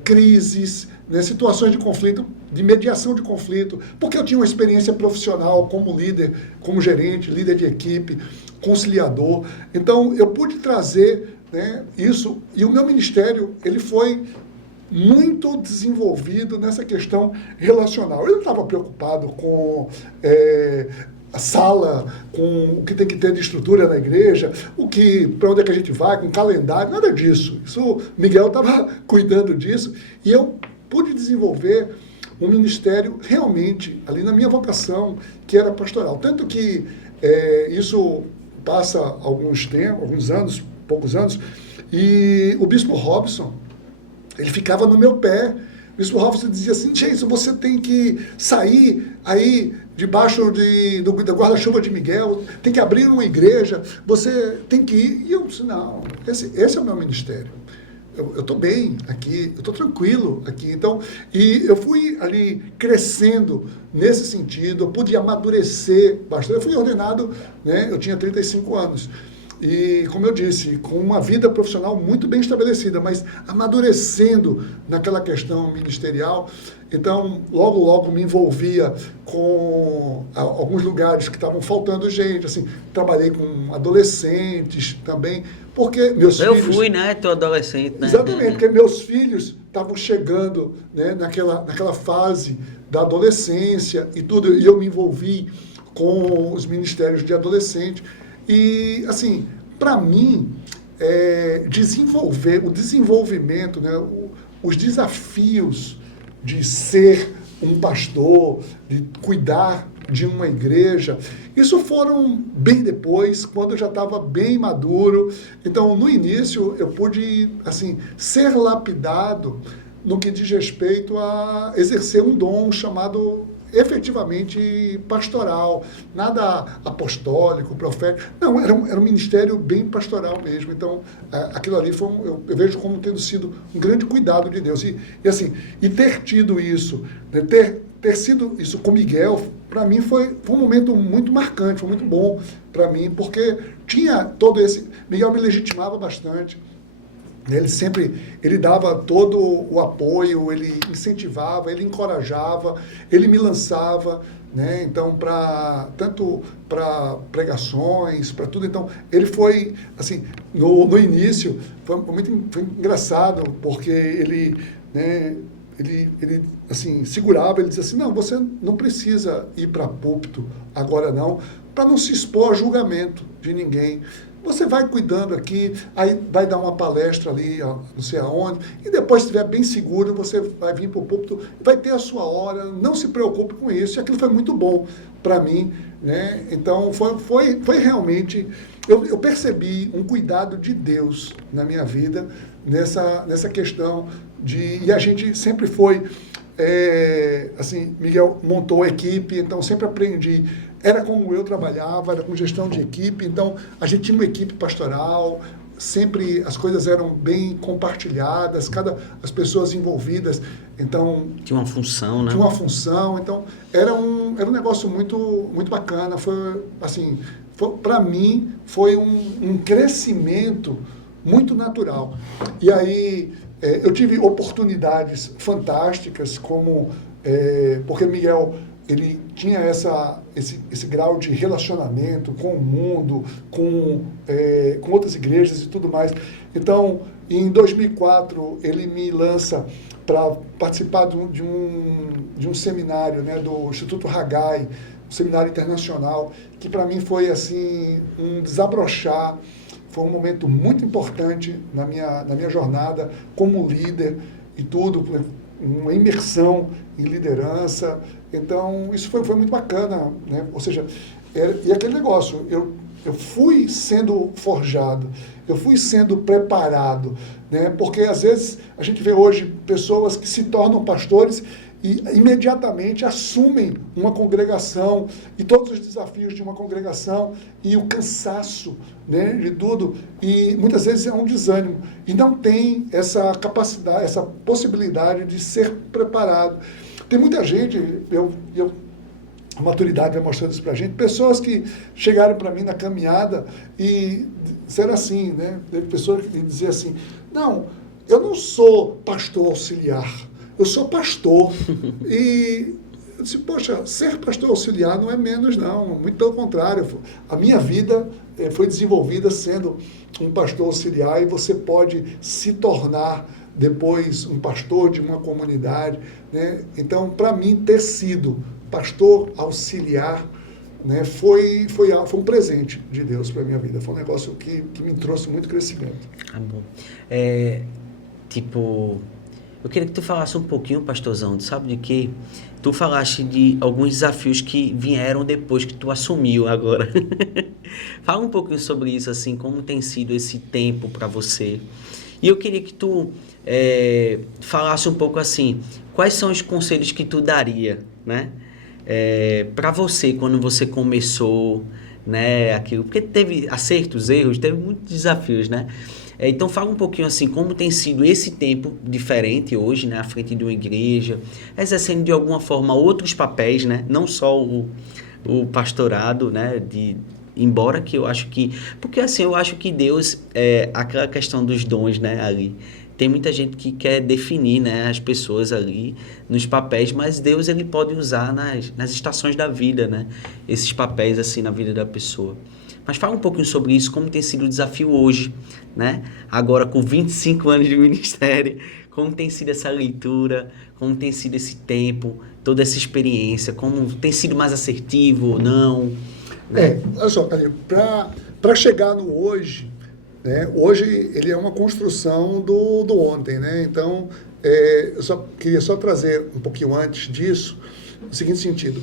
crises, né, situações de conflito, de mediação de conflito, porque eu tinha uma experiência profissional como líder, como gerente, líder de equipe, conciliador. Então, eu pude trazer, né, isso, e o meu ministério, ele foi muito desenvolvido nessa questão relacional. Ele não estava preocupado com a sala, com o que tem que ter de estrutura na igreja, para onde é que a gente vai, com calendário, nada disso. Isso, Miguel estava cuidando disso e eu pude desenvolver um ministério realmente ali na minha vocação, que era pastoral. Tanto que isso passa alguns anos, poucos anos, e o bispo Robson, ele ficava no meu pé. O bispo Robson dizia assim: Jason, você tem que sair aí debaixo da guarda-chuva de Miguel, tem que abrir uma igreja, você tem que ir. E eu disse: não, esse é o meu ministério. Eu estou bem aqui, eu estou tranquilo aqui. Então, e eu fui ali crescendo nesse sentido, eu pude amadurecer bastante. Eu fui ordenado, né, eu tinha 35 anos. E, como eu disse, com uma vida profissional muito bem estabelecida, mas amadurecendo naquela questão ministerial. Então, logo me envolvia com alguns lugares que estavam faltando gente. Assim, trabalhei com adolescentes também, porque meus filhos... Eu fui, né? Tu adolescente, né? Exatamente, porque meus filhos estavam chegando, né, naquela fase da adolescência e tudo, e eu me envolvi com os ministérios de adolescente. E, assim, para mim, o desenvolvimento, né, os desafios de ser um pastor, de cuidar de uma igreja, isso foram bem depois, quando eu já estava bem maduro. Então, no início, eu pude, assim, ser lapidado no que diz respeito a exercer um dom chamado efetivamente pastoral, nada apostólico, profético. Não, era um ministério bem pastoral mesmo. Então, aquilo ali eu vejo como tendo sido um grande cuidado de Deus. E assim, ter tido isso, né, ter sido isso com Miguel, para mim foi um momento muito marcante, foi muito bom para mim, porque tinha todo esse... Miguel me legitimava bastante. Ele dava todo o apoio, ele incentivava, ele encorajava, ele me lançava, né? Então, tanto para pregações, para tudo. Então, ele foi, assim, no início, foi engraçado, porque ele, né, ele assim, segurava, ele dizia assim: não, você não precisa ir para púlpito agora não, para não se expor a julgamento de ninguém. Você vai cuidando aqui, aí vai dar uma palestra ali, ó, não sei aonde, e depois, se estiver bem seguro, você vai vir para o púlpito, vai ter a sua hora, não se preocupe com isso. E aquilo foi muito bom para mim, né? Então, foi realmente... Eu percebi um cuidado de Deus na minha vida, nessa questão de... E a gente sempre foi... assim, Miguel montou a equipe, então sempre aprendi. Era como eu trabalhava, era com gestão de equipe, então a gente tinha uma equipe pastoral, sempre as coisas eram bem compartilhadas, as pessoas envolvidas, então... Tinha uma função, né? Tinha uma função, então era um negócio muito, muito bacana. Foi, assim, para mim, foi um crescimento muito natural. E aí... eu tive oportunidades fantásticas, como porque Miguel, ele tinha esse grau de relacionamento com o mundo, com outras igrejas e tudo mais. Então, em 2004, ele me lança para participar de um seminário, né, do Instituto Haggai, um seminário internacional, que para mim foi assim, um desabrochar. Foi um momento muito importante na minha jornada como líder e tudo, uma imersão em liderança. Então, isso foi muito bacana, né? Ou seja, e aquele negócio, eu fui sendo forjado, eu fui sendo preparado, né? Porque, às vezes, a gente vê hoje pessoas que se tornam pastores e imediatamente assumem uma congregação e todos os desafios de uma congregação e o cansaço, né, de tudo, e muitas vezes é um desânimo e não tem essa capacidade, essa possibilidade de ser preparado. Tem muita gente, a maturidade vai mostrando isso pra gente, pessoas que chegaram para mim na caminhada e disseram assim, né, pessoas que diziam assim: não, eu não sou pastor auxiliar, eu sou pastor. E Eu disse, poxa, ser pastor auxiliar não é menos, não. Muito pelo contrário. A minha vida foi desenvolvida sendo um pastor auxiliar e você pode se tornar depois um pastor de uma comunidade, né? Então, para mim, ter sido pastor auxiliar, né, foi um presente de Deus para a minha vida. Foi um negócio que me trouxe muito crescimento. Ah, bom. Tipo, eu queria que tu falasse um pouquinho, pastorzão, sabe de quê? Tu falaste de alguns desafios que vieram depois que tu assumiu agora. Fala um pouquinho sobre isso, assim, como tem sido esse tempo para você. E eu queria que tu falasse um pouco assim, quais são os conselhos que tu daria, né? Para você, quando você começou, né, aquilo, porque teve acertos, erros, teve muitos desafios, né? Então fala um pouquinho assim, como tem sido esse tempo diferente hoje, né, à frente de uma igreja, exercendo de alguma forma outros papéis, né, não só o pastorado, né, embora que eu acho que, porque assim, eu acho que Deus, aquela questão dos dons, né, ali, tem muita gente que quer definir, né, as pessoas ali nos papéis, mas Deus, ele pode usar nas estações da vida, né, esses papéis assim na vida da pessoa. Mas fala um pouquinho sobre isso, como tem sido o desafio hoje, né? Agora com 25 anos de ministério, como tem sido essa leitura, como tem sido esse tempo, toda essa experiência, como tem sido mais assertivo ou não, né? Olha só, Calil, para chegar no hoje, né? Hoje ele é uma construção do ontem, né? Então, eu queria só trazer um pouquinho antes disso, no seguinte sentido.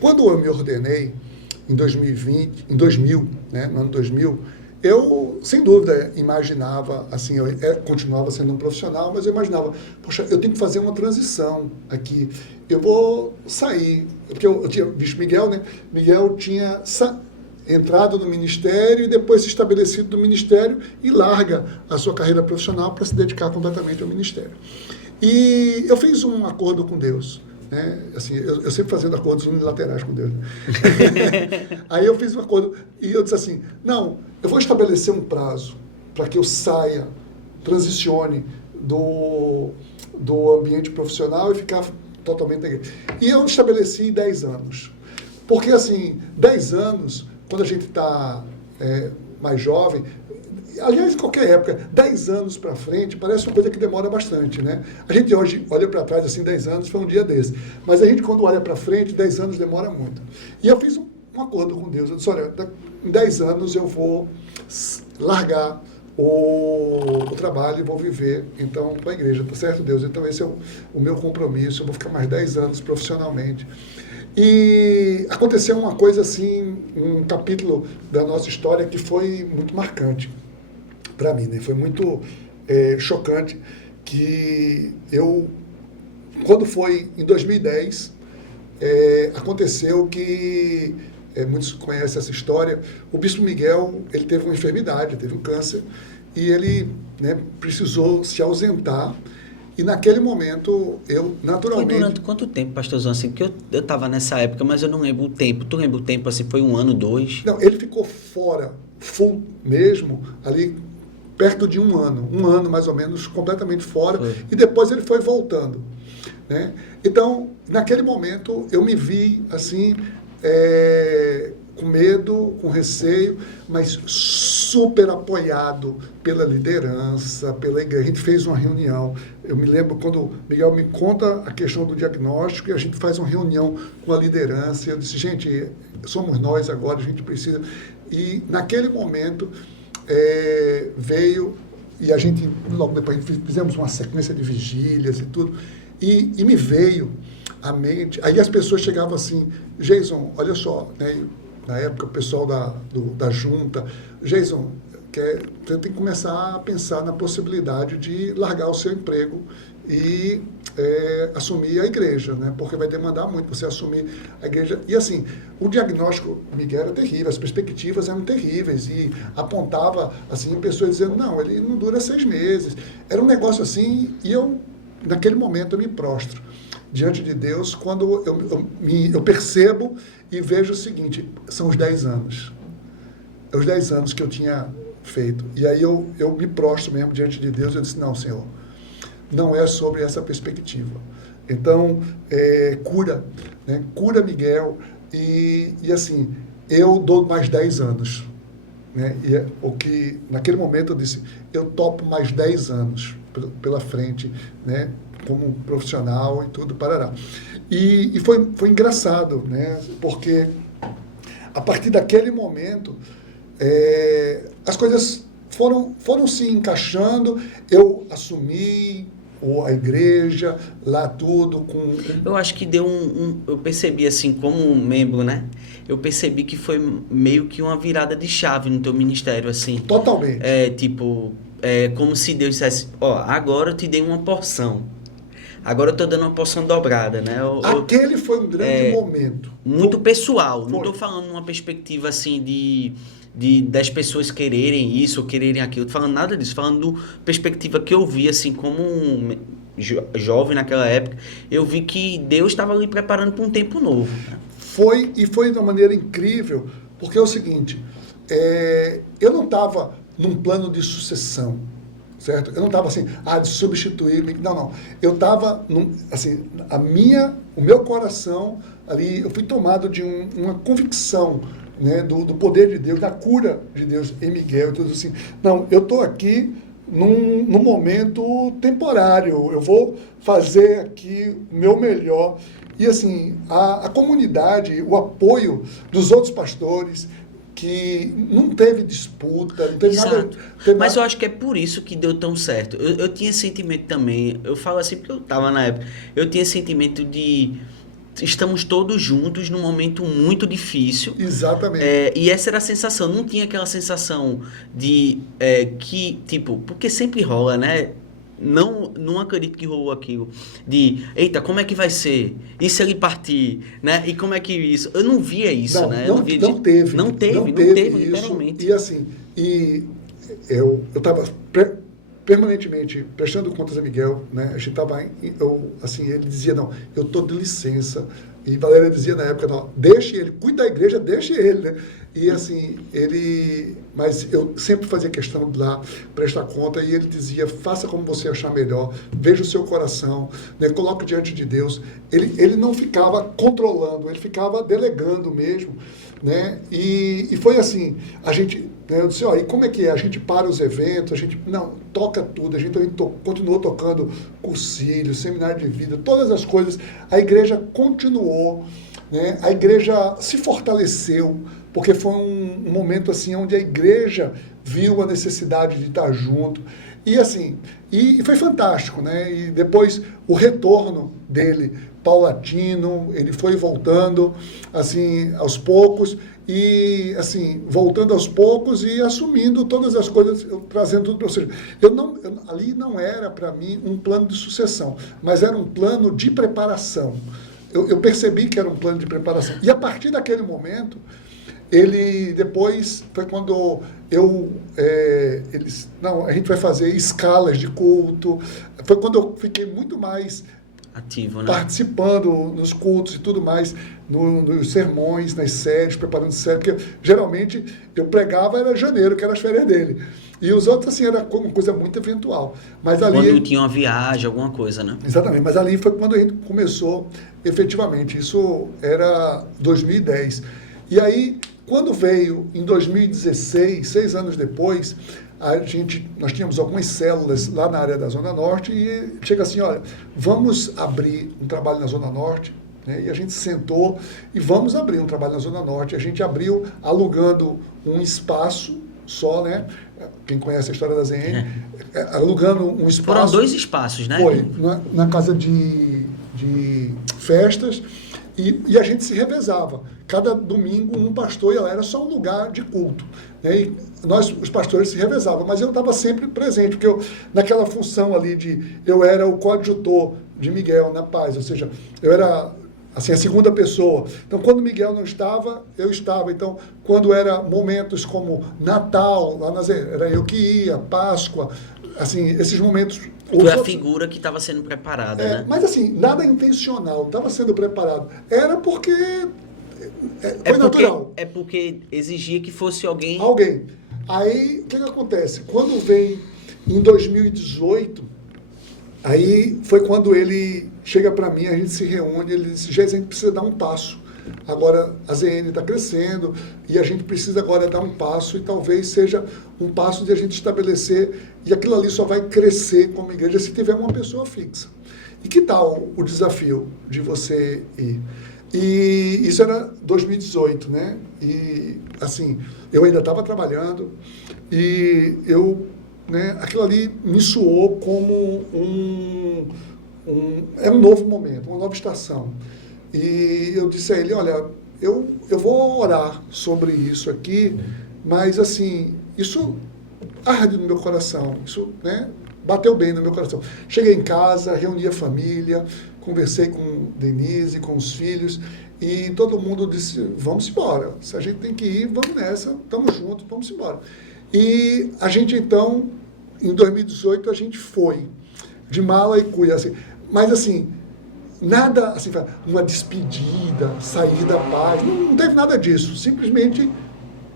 Quando eu me ordenei, em 2000, né, no ano 2000, eu, sem dúvida, imaginava, assim, eu continuava sendo um profissional, mas eu imaginava, poxa, eu tenho que fazer uma transição aqui, eu vou sair, porque eu tinha visto Miguel, né, Miguel tinha entrado no ministério e depois se estabelecido no ministério e larga a sua carreira profissional para se dedicar completamente ao ministério. E eu fiz um acordo com Deus, né? Assim, eu sempre fazendo acordos unilaterais com Deus. Aí eu fiz um acordo e eu disse assim, não, eu vou estabelecer um prazo para que eu saia, transicione do ambiente profissional e ficar totalmente na igreja. E eu estabeleci 10 anos. Porque, assim, 10 anos, quando a gente está mais jovem, aliás, em qualquer época, 10 anos para frente, parece uma coisa que demora bastante, né? A gente hoje olha para trás, assim, 10 anos foi um dia desse. Mas a gente, quando olha para frente, 10 anos demora muito. E eu fiz um acordo com Deus. Eu disse, olha, em 10 anos eu vou largar o trabalho e vou viver, então, com a igreja, tá certo, Deus? Então, esse é o meu compromisso. Eu vou ficar mais 10 anos profissionalmente. E aconteceu uma coisa, assim, um capítulo da nossa história que foi muito marcante para mim, né? Foi muito chocante que quando foi em 2010, aconteceu que, muitos conhecem essa história, o Bispo Miguel, ele teve uma enfermidade, teve um câncer, e ele, né, precisou se ausentar, e naquele momento, eu naturalmente... Foi durante quanto tempo, pastorzão, assim, porque eu estava nessa época, mas eu não lembro o tempo. Tu lembra o tempo, assim, foi 1 ano, 2? Não, ele ficou fora, full mesmo, ali perto de 1 ano. 1 ano, mais ou menos, completamente fora. Foi. E depois ele foi voltando, né? Então, naquele momento, eu me vi, assim, com medo, com receio, mas super apoiado pela liderança, pela igreja. A gente fez uma reunião. Eu me lembro quando o Miguel me conta a questão do diagnóstico e a gente faz uma reunião com a liderança. Eu disse, gente, somos nós agora, a gente precisa... E naquele momento veio, e a gente, logo depois, fizemos uma sequência de vigílias e tudo, e me veio à mente, aí as pessoas chegavam assim, Jason, olha só, né, na época o pessoal da junta, Jason, você tem que começar a pensar na possibilidade de largar o seu emprego e assumir a igreja, né? Porque vai demandar muito você assumir a igreja. E assim, o diagnóstico, Miguel, era terrível, as perspectivas eram terríveis e apontava assim, pessoas dizendo, não, ele não dura 6 meses. Era um negócio assim, e naquele momento eu me prostro diante de Deus quando eu percebo e vejo o seguinte, são os 10 anos. É os 10 anos que eu tinha feito. E aí eu me prostro mesmo diante de Deus e eu disse, não, Senhor, não é sobre essa perspectiva. Então, cura né? Cura Miguel, e assim, eu dou mais 10 anos. Né? E o que, naquele momento eu disse, eu topo mais 10 anos pela frente, né? Como profissional e tudo, parará. E foi engraçado, né? Porque a partir daquele momento, as coisas foram se encaixando, eu assumi a igreja, lá tudo com... Eu acho que deu eu percebi assim, como membro, né? Eu percebi que foi meio que uma virada de chave no teu ministério, assim. Totalmente. Como se Deus dissesse, ó, agora eu te dei uma porção. Agora eu tô dando uma porção dobrada, né? Aquele foi um grande momento. Muito pessoal. Foi. Não tô falando numa perspectiva assim das pessoas quererem isso ou quererem aquilo. Tô falando nada disso. Falando perspectiva que eu vi, assim, como um jovem naquela época, eu vi que Deus estava ali preparando para um tempo novo. Né? Foi de uma maneira incrível, porque é o seguinte, eu não estava num plano de sucessão, certo? Eu não estava assim, de substituir, não. Eu estava, assim, o meu coração ali, eu fui tomado de uma convicção, né, do poder de Deus, da cura de Deus em Miguel e tudo assim. Não, eu estou aqui num momento temporário, eu vou fazer aqui o meu melhor. E assim, a comunidade, o apoio dos outros pastores, que não teve disputa, não teve nada... Mas eu acho que é por isso que deu tão certo. Eu tinha sentimento também, eu falo assim porque eu estava na época, eu tinha sentimento de... Estamos todos juntos num momento muito difícil. Exatamente. E essa era a sensação. Não tinha aquela sensação de... porque sempre rola, né? Não acredito que rolou aquilo. De, eita, como é que vai ser? E se ele partir? Né? E como é que isso? Eu não via isso, né? Não teve, literalmente. E assim, eu estava... permanentemente prestando contas a Miguel, né? A gente estava, ele dizia, não, eu estou de licença. E Valéria dizia na época, não, deixe ele, cuida da igreja, deixe ele, né? E assim, mas eu sempre fazia questão de lá prestar conta, e ele dizia, faça como você achar melhor, veja o seu coração, né? Coloque diante de Deus. Ele não ficava controlando, ele ficava delegando mesmo, né? E foi assim, a gente... Eu disse, e como é que é? A gente para os eventos, a gente toca tudo, a gente continuou tocando cursilho, seminário de vida, todas as coisas. A igreja continuou, né? A igreja se fortaleceu, porque foi um momento assim onde a igreja viu a necessidade de estar junto. E assim, e foi fantástico, né? E depois o retorno dele, paulatino, ele foi voltando assim aos poucos, e assim, voltando aos poucos e assumindo todas as coisas, trazendo tudo para você. Ali não era para mim um plano de sucessão, mas era um plano de preparação. Eu percebi que era um plano de preparação. E a partir daquele momento, depois foi quando a gente vai fazer escalas de culto. Foi quando eu fiquei muito mais ativo, né? Participando nos cultos e tudo mais, nos sermões, nas séries, preparando séries, porque geralmente eu pregava, era janeiro, que era as férias dele. E os outros, assim, era uma coisa muito eventual. Mas ali, quando tinha uma viagem, alguma coisa, né? Exatamente, mas ali foi quando a gente começou efetivamente. Isso era 2010. E aí, quando veio em 2016, 6 anos depois, nós tínhamos algumas células lá na área da Zona Norte, e chega assim, olha, vamos abrir um trabalho na Zona Norte, né? E a gente sentou e vamos abrir um trabalho na Zona Norte. A gente abriu alugando um espaço só, né? Quem conhece a história da ZN, alugando um espaço. Foram 2 espaços, né? Foi, na casa de festas, e a gente se revezava. Cada domingo um pastor ia lá, era só um lugar de culto, né? E nós, os pastores, se revezavam, mas eu estava sempre presente, porque naquela função ali eu era o coadjutor de Miguel na paz, ou seja, eu era assim, a segunda pessoa. Então, quando Miguel não estava, eu estava. Então, quando era momentos como Natal, era eu que ia, Páscoa, assim, esses momentos... Tu é a figura que estava sendo preparada, né? Mas assim, nada intencional, estava sendo preparado. Era porque foi natural. É porque exigia que fosse alguém... Aí, o que acontece? Quando vem em 2018, aí foi quando ele chega para mim, a gente se reúne, ele diz, gente, a gente precisa dar um passo. Agora a ZN está crescendo e a gente precisa agora dar um passo e talvez seja um passo de a gente estabelecer, e aquilo ali só vai crescer como igreja se tiver uma pessoa fixa. E que tal o desafio de você ir? E isso era 2018, né? E, assim, eu ainda estava trabalhando e eu, né, aquilo ali me soou como é um novo momento, uma nova estação. E eu disse a ele, olha, eu vou orar sobre isso aqui, mas, assim, isso arde no meu coração, isso, né, bateu bem no meu coração. Cheguei em casa, reuni a família, conversei com Denise, com os filhos, e todo mundo disse, vamos embora. Se a gente tem que ir, vamos nessa, estamos juntos, vamos embora. E a gente, então, em 2018, a gente foi de mala e cuia, assim. Mas, assim, nada, assim, uma despedida, sair da paz, não teve nada disso. Simplesmente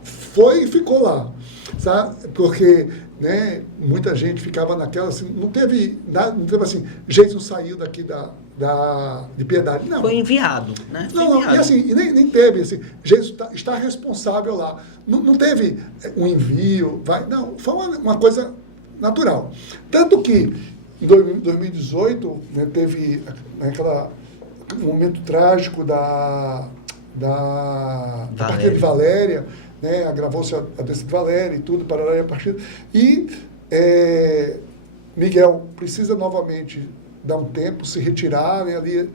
foi e ficou lá, sabe? Porque, né, muita gente ficava naquela, assim, não teve nada, não teve assim, Jason saiu daqui de Piedade, não. Foi enviado, né? Foi não, enviado. E assim, nem teve, assim, Jesus está responsável lá. Não teve um envio, não, foi uma coisa natural. Tanto que, em 2018, né, teve um momento trágico da partida de Valéria, né, agravou-se a doença de Valéria e tudo, parará e a partida. E Miguel precisa novamente dar um tempo, se retirar, né, ali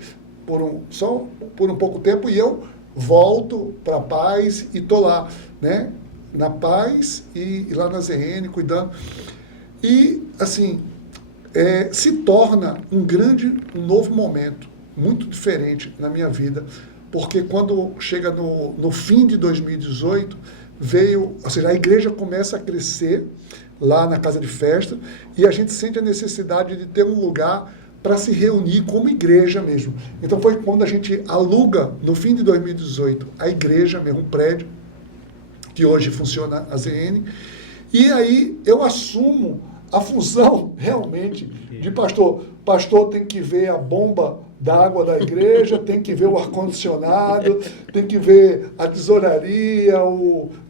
só por um pouco tempo, e eu volto para a paz e estou lá, né, na paz e lá na ZN, cuidando. E, assim, se torna um novo momento, muito diferente na minha vida, porque quando chega no fim de 2018, ou seja, a igreja começa a crescer lá na casa de festa, e a gente sente a necessidade de ter um lugar para se reunir como igreja mesmo. Então foi quando a gente aluga, no fim de 2018, a igreja mesmo, um prédio, que hoje funciona a ZN, e aí eu assumo a função realmente de pastor. Pastor tem que ver a bomba d'água da igreja, tem que ver o ar-condicionado, tem que ver a tesouraria,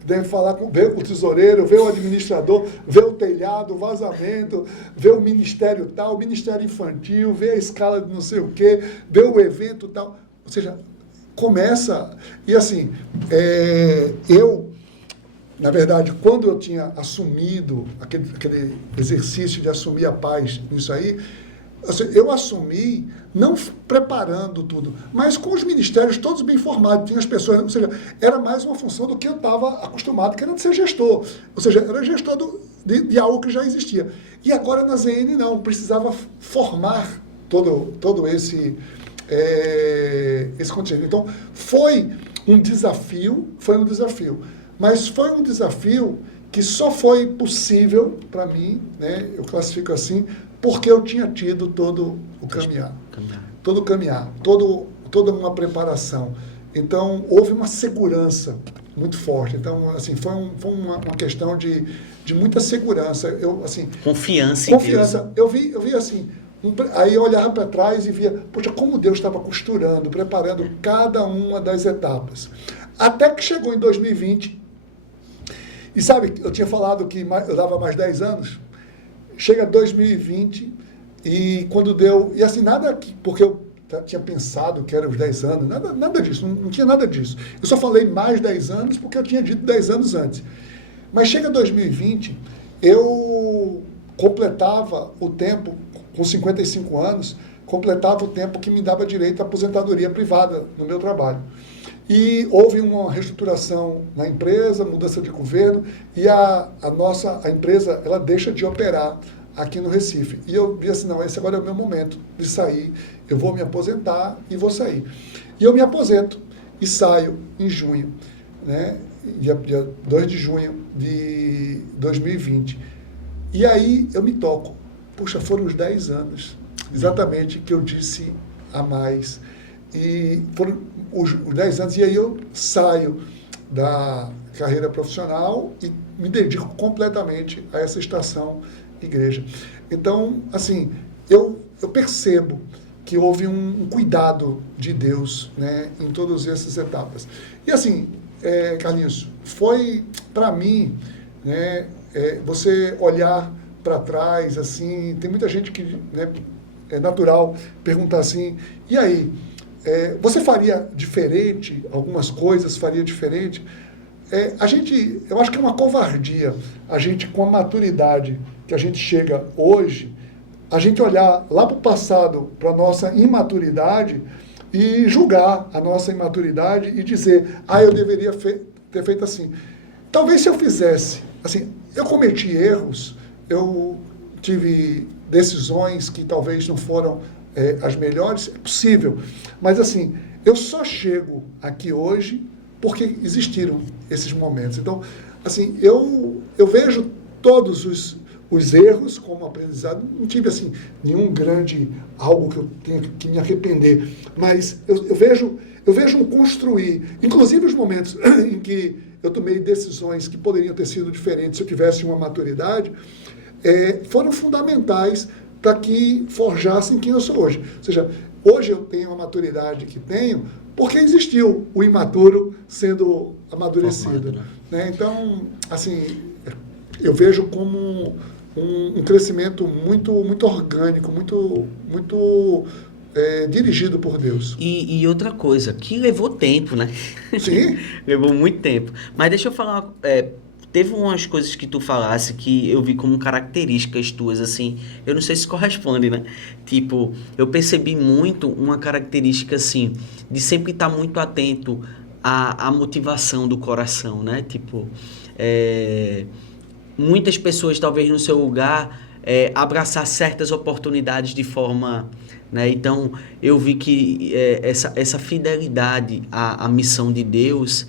deve falar ver o tesoureiro, ver o administrador, ver o telhado, o vazamento, ver o ministério tal, o ministério infantil, ver a escala de não sei o quê, ver o evento tal. Ou seja, começa. E assim, na verdade, quando eu tinha assumido aquele exercício de assumir a paz nisso aí, eu assumi, não preparando tudo, mas com os ministérios todos bem formados, tinha as pessoas, ou seja, era mais uma função do que eu estava acostumado, que era de ser gestor, ou seja, era gestor de algo que já existia. E agora na ZN não, precisava formar todo esse contingente. Então, foi um desafio, mas foi um desafio que só foi possível para mim, né, eu classifico assim, porque eu tinha tido todo o caminhar, toda uma preparação. Então, houve uma segurança muito forte. Então, assim, foi uma questão de muita segurança. Confiança em Deus. Eu vi assim, aí eu olhava para trás e via, poxa, como Deus estava costurando, preparando cada uma das etapas. Até que chegou em 2020, e sabe, eu tinha falado que eu dava mais 10 anos, chega 2020, e quando deu, e assim, nada porque eu tinha pensado que era os 10 anos, nada disso, não tinha nada disso. Eu só falei mais 10 anos porque eu tinha dito 10 anos antes. Mas chega 2020, eu completava o tempo, com 55 anos, completava o tempo que me dava direito à aposentadoria privada no meu trabalho. E houve uma reestruturação na empresa, mudança de governo, e a empresa ela deixa de operar aqui no Recife. E eu vi assim, não, esse agora é o meu momento de sair, eu vou me aposentar e vou sair. E eu me aposento e saio em junho, né? Dia 2 de junho de 2020. E aí eu me toco. Puxa, foram os 10 anos, exatamente, que eu disse a mais. E foram os 10 anos, e aí eu saio da carreira profissional e me dedico completamente a essa estação igreja. Então, assim, eu percebo que houve um cuidado de Deus, né, em todas essas etapas. E assim, Carlinhos, foi para mim, né, você olhar para trás, assim, tem muita gente que, né, é natural perguntar assim, e aí, você faria diferente, algumas coisas faria diferente? Eu acho que é uma covardia a gente, com a maturidade que a gente chega hoje, a gente olhar lá para o passado, para a nossa imaturidade e julgar a nossa imaturidade e dizer, eu deveria ter feito assim. Talvez se eu fizesse, assim, eu cometi erros, eu tive decisões que talvez não foram as melhores, é possível, mas assim, eu só chego aqui hoje porque existiram esses momentos. Então, assim, eu vejo todos os erros como aprendizado. Não tive, assim, nenhum grande, algo que eu tenha que me arrepender. Mas eu vejo um construir. Inclusive os momentos em que eu tomei decisões que poderiam ter sido diferentes se eu tivesse uma maturidade, foram fundamentais para que forjassem quem eu sou hoje. Ou seja, hoje eu tenho a maturidade que tenho porque existiu o imaturo sendo amadurecido. Formado, né? Então, assim, eu vejo como um crescimento muito, muito orgânico, muito dirigido por Deus. E outra coisa, que levou tempo, né? Sim. Levou muito tempo. Mas deixa eu falar, teve umas coisas que tu falasse que eu vi como características tuas, assim, eu não sei se corresponde, né? Tipo, eu percebi muito uma característica, assim, de sempre estar muito atento à motivação do coração, né? Tipo, muitas pessoas, talvez no seu lugar, abraçar certas oportunidades de forma, né? Então, eu vi que essa fidelidade à missão de Deus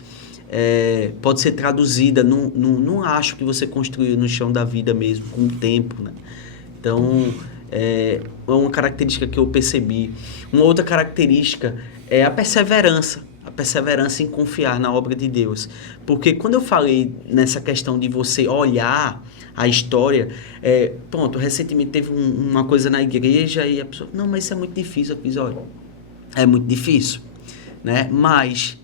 pode ser traduzida num acho que você construiu no chão da vida mesmo, com o tempo, né? Então, é uma característica que eu percebi. Uma outra característica é a perseverança em confiar na obra de Deus. Porque quando eu falei nessa questão de você olhar a história, pronto, recentemente teve uma coisa na igreja e a pessoa, não, mas isso é muito difícil. Eu fiz, olha, é muito difícil, né? Mas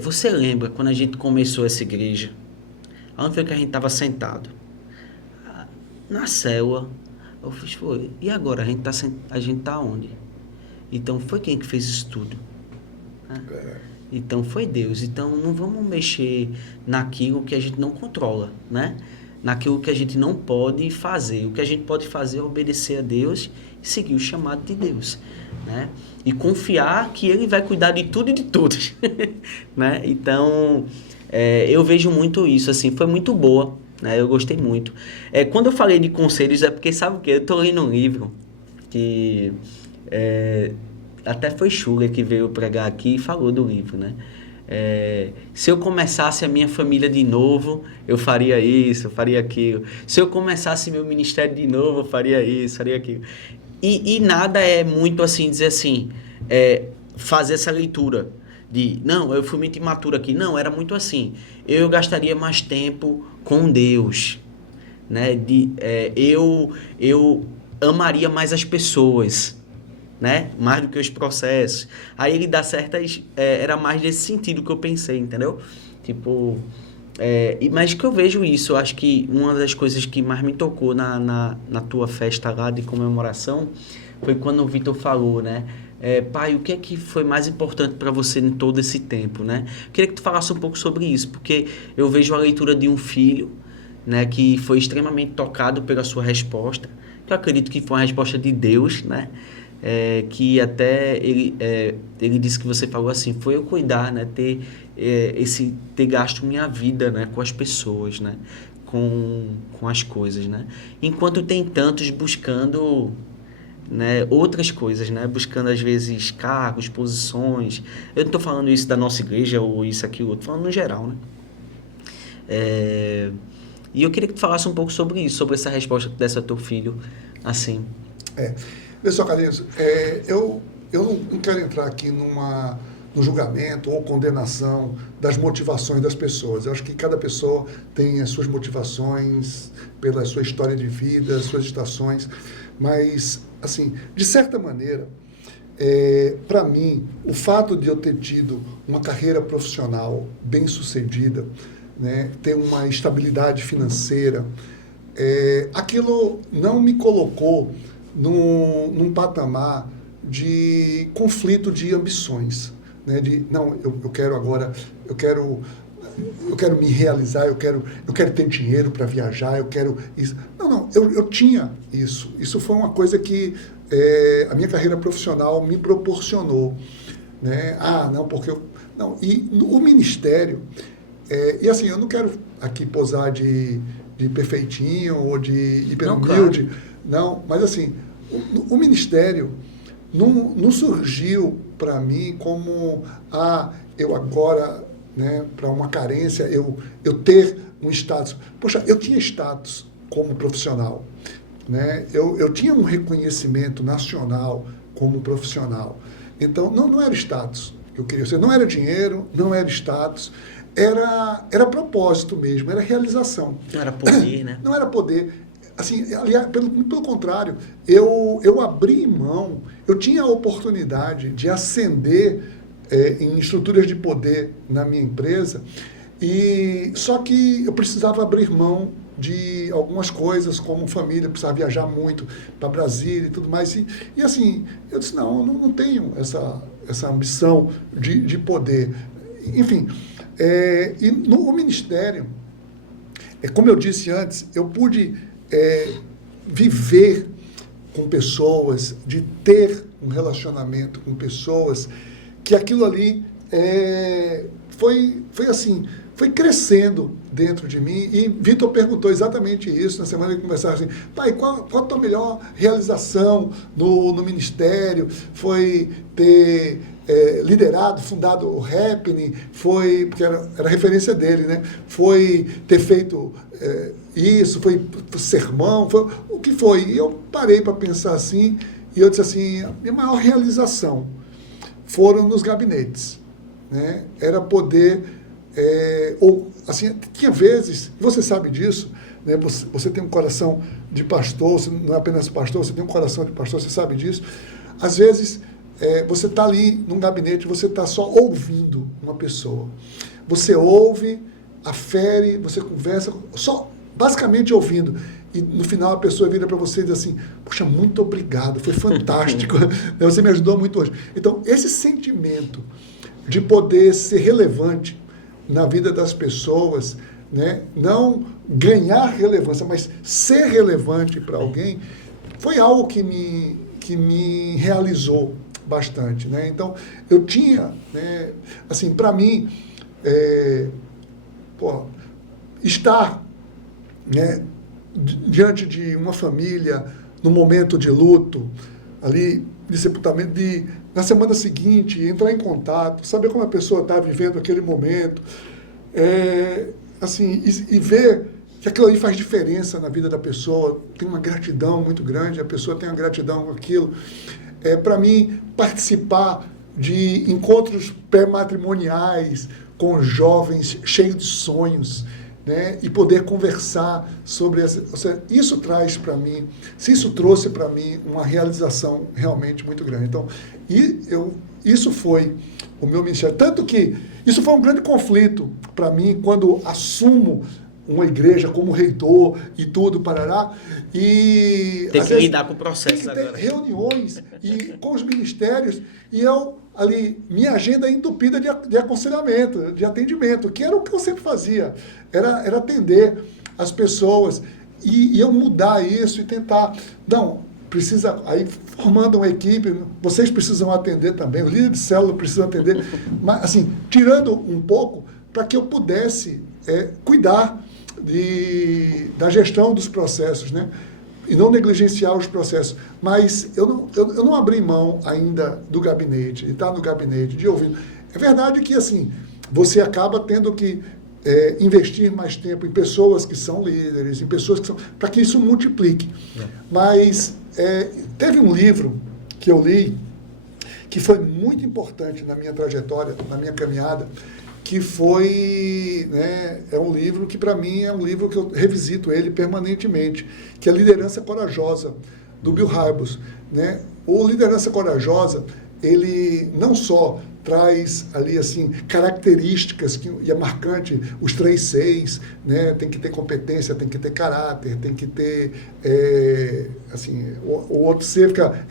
você lembra quando a gente começou essa igreja? Onde foi que a gente estava sentado? Na célula. Eu fiz, foi. E agora? A gente tá onde? Então, foi quem que fez isso tudo? Então, foi Deus. Então, não vamos mexer naquilo que a gente não controla, né? Naquilo que a gente não pode fazer. O que a gente pode fazer é obedecer a Deus e seguir o chamado de Deus, né? E confiar que Ele vai cuidar de tudo e de todos, né? Então, eu vejo muito isso, assim, foi muito boa, né? Eu gostei muito. Quando eu falei de conselhos, é porque, sabe o quê? Eu tô lendo um livro que até foi Schuller que veio pregar aqui e falou do livro, né? Se eu começasse a minha família de novo, eu faria isso, eu faria aquilo. Se eu começasse meu ministério de novo, eu faria isso, faria aquilo. E nada é muito assim, dizer assim, fazer essa leitura de, não, eu fui muito imaturo aqui. Não, era muito assim, eu gastaria mais tempo com Deus, né? Eu amaria mais as pessoas, né? Mais do que os processos. Aí ele dá certas... era mais nesse sentido que eu pensei, entendeu? Tipo... mas que eu vejo isso, eu acho que uma das coisas que mais me tocou na tua festa lá de comemoração foi quando o Vitor falou, né? Pai, o que é que foi mais importante para você em todo esse tempo, né? Queria que tu falasse um pouco sobre isso, porque eu vejo a leitura de um filho, né, que foi extremamente tocado pela sua resposta, que eu acredito que foi uma resposta de Deus, né? Que até ele disse que você falou assim, foi eu cuidar, né, ter gasto minha vida, né, com as pessoas, né, com as coisas, né, enquanto tem tantos buscando, né, outras coisas, né, buscando às vezes cargos, posições. Eu não estou falando isso da nossa igreja ou isso, aquilo, estou falando no geral, né. E eu queria que tu falasse um pouco sobre isso, sobre essa resposta que desse ao teu filho, assim. Vê só, Carlinhos, eu não quero entrar aqui no julgamento ou condenação das motivações das pessoas. Eu acho que cada pessoa tem as suas motivações pela sua história de vida, suas estações, mas, assim, de certa maneira, para mim, o fato de eu ter tido uma carreira profissional bem sucedida, né, ter uma estabilidade financeira, aquilo não me colocou num patamar de conflito de ambições, né, não, eu quero agora, eu quero me realizar, eu quero ter dinheiro para viajar, eu quero isso. Não, eu tinha isso. Isso foi uma coisa que a minha carreira profissional me proporcionou, né? Não, porque não, e o ministério, e assim, eu não quero aqui posar de perfeitinho ou de hiperhumilde, não, mas assim, o ministério não surgiu para mim como, eu agora, né, para uma carência, eu ter um status. Poxa, eu tinha status como profissional, né? Eu tinha um reconhecimento nacional como profissional. Então, não era status que eu queria ser, não era dinheiro, não era status, era propósito mesmo, era realização. Não era poder, né? Não era poder. Assim, aliás, pelo contrário, eu abri mão, eu tinha a oportunidade de ascender em estruturas de poder na minha empresa, só que eu precisava abrir mão de algumas coisas, como família, precisava viajar muito para Brasília e tudo mais. E assim, eu disse, não, eu não tenho essa ambição de poder. Enfim, e no ministério, como eu disse antes, eu pude viver com pessoas, de ter um relacionamento com pessoas, que aquilo ali foi assim, foi crescendo dentro de mim. E Vitor perguntou exatamente isso na semana que conversava assim, pai, qual a tua melhor realização no ministério? Foi ter liderado, fundado o Happening, porque era referência dele, né? Foi ter feito isso, foi sermão, foi o que foi. E eu parei para pensar assim, e eu disse assim, a minha maior realização foram nos gabinetes, né? Era poder, ou assim, tinha vezes, você sabe disso, né? Você tem um coração de pastor, você não é apenas pastor, você tem um coração de pastor, você sabe disso. Às vezes, você está ali num gabinete, você está só ouvindo uma pessoa. Você ouve, afere, você conversa, só basicamente ouvindo. E no final a pessoa vira para você e diz assim, puxa, muito obrigado, foi fantástico, você me ajudou muito hoje. Então, esse sentimento de poder ser relevante na vida das pessoas, né? Não ganhar relevância, mas ser relevante para alguém, foi algo que me realizou bastante, né? Então, eu tinha, né, assim, para mim, estar, né, diante de uma família, num momento de luto, ali, de sepultamento, na semana seguinte, entrar em contato, saber como a pessoa está vivendo aquele momento, assim, e ver que aquilo ali faz diferença na vida da pessoa, tem uma gratidão muito grande, a pessoa tem uma gratidão com aquilo. Para mim, participar de encontros pré-matrimoniais com jovens cheios de sonhos, né, e poder conversar sobre isso traz para mim, se isso trouxe para mim uma realização realmente muito grande. Então, isso foi o meu ministério. Tanto que isso foi um grande conflito para mim quando assumo uma igreja como reitor e tudo, parará. E tem que lidar com o processo tem que ter agora. reuniões com os ministérios, e eu ali, minha agenda entupida de aconselhamento, de atendimento, que era o que eu sempre fazia, era atender as pessoas, e eu mudar isso e tentar, não, precisa, aí formando uma equipe, vocês precisam atender também, os líderes de célula precisam atender, mas assim, tirando um pouco, para que eu pudesse cuidar da gestão dos processos, né? E não negligenciar os processos. Mas eu não abri mão ainda do gabinete, de estar no gabinete, de ouvir. É verdade que, assim, você acaba tendo que investir mais tempo em pessoas que são líderes, em pessoas que são... para que isso multiplique. Mas teve um livro que eu li, que foi muito importante na minha trajetória, na minha caminhada, que foi, né, é um livro que para mim é um livro que eu revisito ele permanentemente, que é Liderança Corajosa, do Bill Hybels, né? O Liderança Corajosa ele não só traz ali assim características e é marcante os 3 Cs, né? Tem que ter competência, tem que ter caráter, tem que ter assim o outro C fica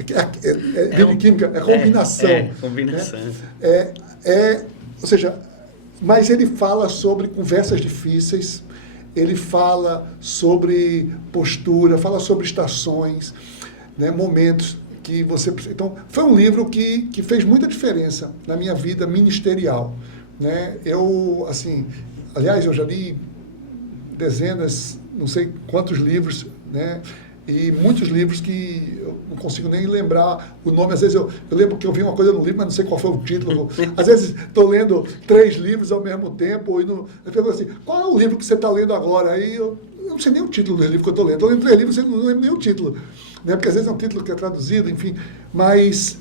química, é combinação, combinação, né? Ou seja, mas ele fala sobre conversas difíceis, ele fala sobre postura, fala sobre estações, né? Momentos que você... Então, foi um livro que fez muita diferença na minha vida ministerial, né? Eu, assim, aliás, eu já li dezenas, não sei quantos livros, né? E muitos livros que eu não consigo nem lembrar o nome. Às vezes eu lembro que eu vi uma coisa no livro, mas não sei qual foi o título. Às vezes estou lendo 3 livros ao mesmo tempo. Eu pergunto assim, qual é o livro que você está lendo agora? Aí eu não sei nem o título do livro que eu estou lendo. Estou lendo 3 livros e não lembro nem o título. Né? Porque às vezes é um título que é traduzido, enfim. Mas,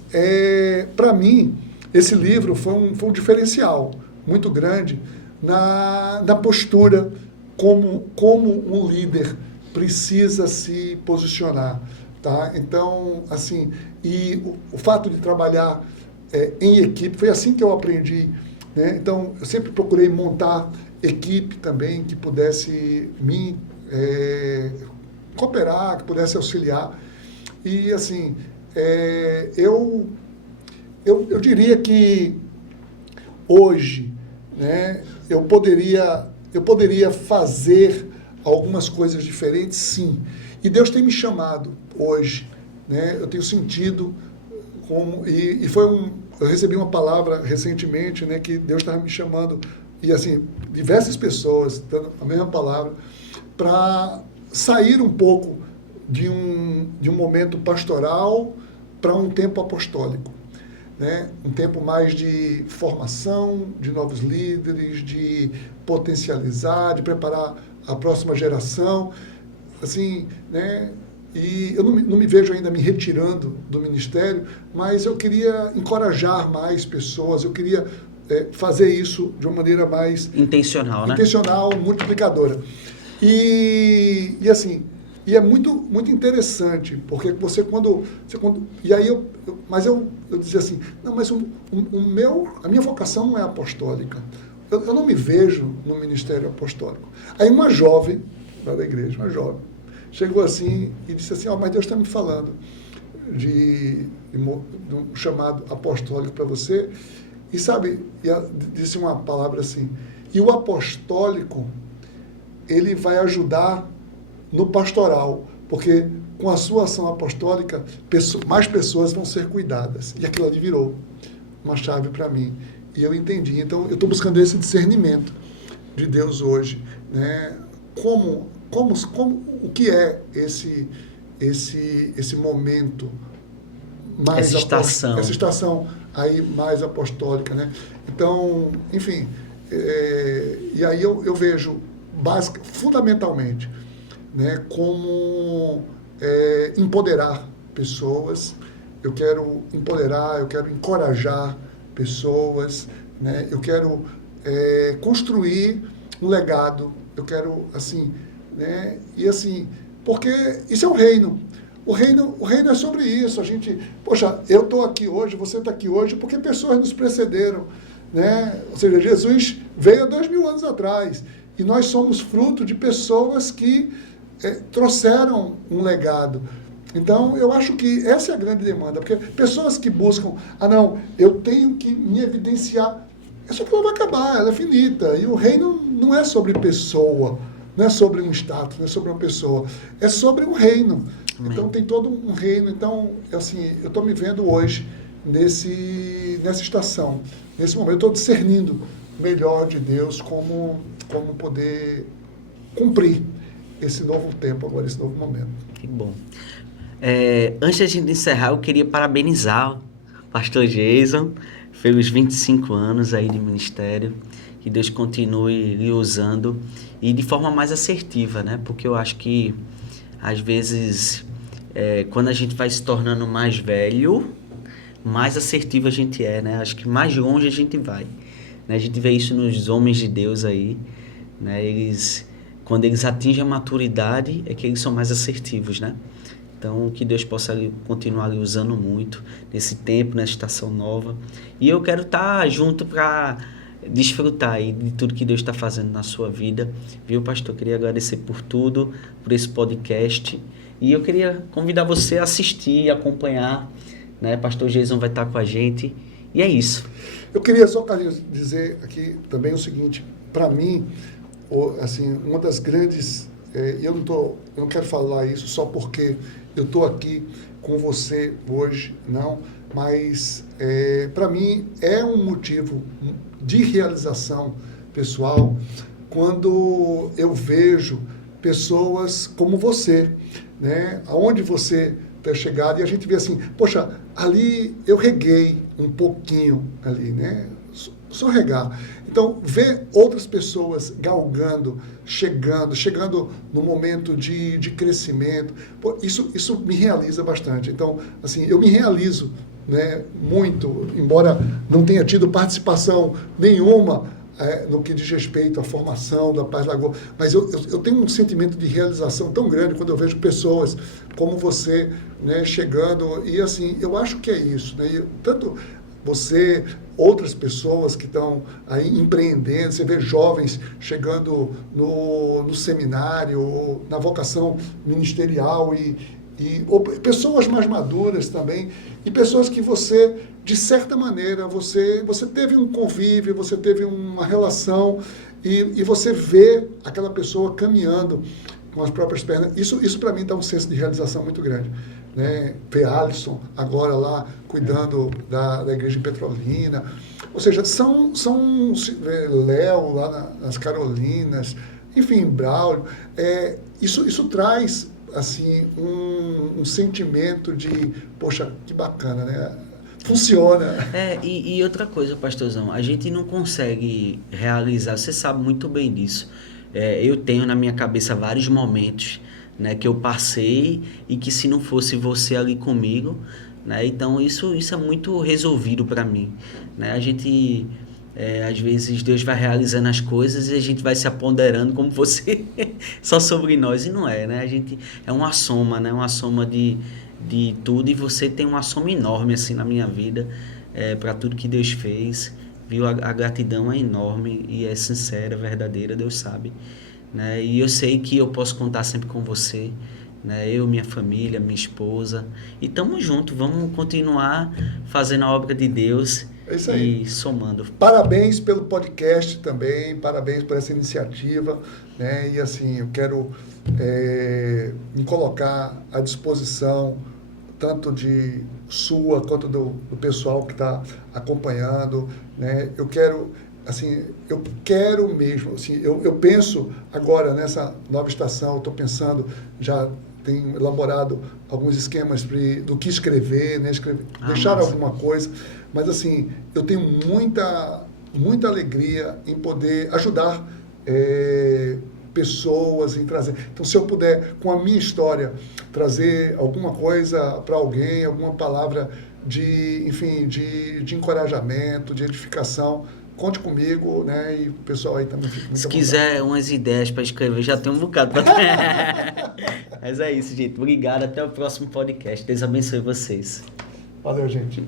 para mim, esse livro foi um diferencial muito grande na postura como um líder precisa se posicionar, tá? Então, assim, e o fato de trabalhar em equipe, foi assim que eu aprendi, né? Então, eu sempre procurei montar equipe também que pudesse me cooperar, que pudesse auxiliar. E, assim, eu diria que hoje, né, eu poderia fazer algumas coisas diferentes, sim. E Deus tem me chamado hoje, né? Eu tenho sentido como... eu recebi uma palavra recentemente, né, que Deus estava me chamando, e assim, diversas pessoas dando a mesma palavra, para sair um pouco de um momento pastoral para um tempo apostólico, né? Um tempo mais de formação, de novos líderes, de potencializar, de preparar a próxima geração, assim, né? E eu não me vejo ainda me retirando do ministério, mas eu queria encorajar mais pessoas, eu queria fazer isso de uma maneira mais... Intencional, né? Intencional, multiplicadora. E assim, e é muito, muito interessante, porque e aí eu dizia assim, não, mas a minha vocação não é apostólica. Eu não me vejo no ministério apostólico. Aí uma jovem, lá da igreja, chegou assim e disse assim, mas Deus está me falando de um chamado apostólico para você. E sabe, disse uma palavra assim, e o apostólico, ele vai ajudar no pastoral, porque com a sua ação apostólica, mais pessoas vão ser cuidadas. E aquilo ali virou uma chave para mim. E eu entendi. Então, eu estou buscando esse discernimento de Deus hoje, né? O que é esse momento mais... Essa estação aí mais apostólica, né? Então, enfim, e aí eu vejo fundamentalmente, né, como empoderar pessoas. Eu quero empoderar, eu quero encorajar pessoas, né? Eu quero construir um legado, eu quero, assim, né? E assim, porque isso é o reino. O reino é sobre isso. A gente, poxa, eu estou aqui hoje, você está aqui hoje, porque pessoas nos precederam, né? Ou seja, Jesus veio há 2000 anos atrás, e nós somos fruto de pessoas que trouxeram um legado. Então, eu acho que essa é a grande demanda, porque pessoas que buscam, não, eu tenho que me evidenciar, essa coisa vai acabar, ela é finita, e o reino não é sobre pessoa, não é sobre um status, não é sobre uma pessoa, é sobre um reino. Amém. Então, tem todo um reino. Então, assim, eu estou me vendo hoje nessa estação, nesse momento, eu estou discernindo melhor de Deus como poder cumprir esse novo tempo agora, esse novo momento. Que bom. Antes de a gente encerrar, eu queria parabenizar o pastor Jason pelos 25 anos aí de ministério, que Deus continue lhe usando e de forma mais assertiva, né? Porque eu acho que, às vezes, quando a gente vai se tornando mais velho, mais assertivo a gente né? Acho que mais longe a gente vai. Né? A gente vê isso nos homens de Deus aí, né? Quando eles atingem a maturidade, é que eles são mais assertivos, né? Então, que Deus possa continuar lhe usando muito nesse tempo, nessa estação nova. E eu quero estar junto para desfrutar aí de tudo que Deus está fazendo na sua vida. Viu, pastor? Queria agradecer por tudo, por esse podcast. E eu queria convidar você a assistir e acompanhar, né? Pastor Jason vai estar com a gente. E é isso. Eu queria só, Carlinhos, dizer aqui também o seguinte. Para mim, assim, uma das grandes... eu não quero falar isso só porque eu estou aqui com você hoje, não. Mas, para mim, é um motivo de realização pessoal quando eu vejo pessoas como você, né? Aonde você ter chegado e a gente vê assim, poxa, ali eu reguei um pouquinho ali, né? Só regar. Então, ver outras pessoas galgando, chegando no momento de crescimento, pô, isso me realiza bastante. Então, assim, eu me realizo, né, muito, embora não tenha tido participação nenhuma no que diz respeito à formação da Paz Lagoa, mas eu tenho um sentimento de realização tão grande quando eu vejo pessoas como você, né, chegando, e assim, eu acho que é isso, né, tanto você, outras pessoas que estão aí empreendendo, você vê jovens chegando no seminário, na vocação ministerial ou pessoas mais maduras também, e pessoas que você, de certa maneira, você teve um convívio, você teve uma relação, e você vê aquela pessoa caminhando com as próprias pernas. Isso para mim dá um senso de realização muito grande, né? Ver Alisson agora lá cuidando da igreja em Petrolina, ou seja, são Léo lá nas Carolinas, enfim, Braulio, isso traz assim um sentimento de, poxa, que bacana, né? Funciona. E outra coisa, pastorzão, a gente não consegue realizar, você sabe muito bem disso. Eu tenho na minha cabeça vários momentos, né, que eu passei e que se não fosse você ali comigo, né, então isso é muito resolvido para mim, né? A gente, às vezes Deus vai realizando as coisas e a gente vai se apoderando como você só sobre nós, e não é, né? A gente é uma soma, né? Uma soma de tudo, e você tem uma soma enorme assim na minha vida, para tudo que Deus fez, viu? A gratidão é enorme e é sincera, verdadeira, Deus sabe, né? E eu sei que eu posso contar sempre com você, né? Eu, minha família, minha esposa, e tamo junto, vamos continuar fazendo a obra de Deus. É isso aí. E somando. Parabéns pelo podcast também, parabéns por essa iniciativa, né? E assim, eu quero me colocar à disposição tanto de sua quanto do pessoal que está acompanhando, né? Eu quero mesmo, assim, eu penso agora nessa nova estação, estou pensando, já tenho elaborado alguns esquemas do que escrever, né? Deixar alguma coisa, mas assim, eu tenho muita alegria em poder ajudar pessoas, em trazer. Então, se eu puder, com a minha história, trazer alguma coisa para alguém, alguma palavra de encorajamento, de edificação, conte comigo, né? E o pessoal aí também fica muito Se quiser umas ideias para escrever, já tem um bocado. Mas é isso, gente. Obrigado. Até o próximo podcast. Deus abençoe vocês. Valeu, gente.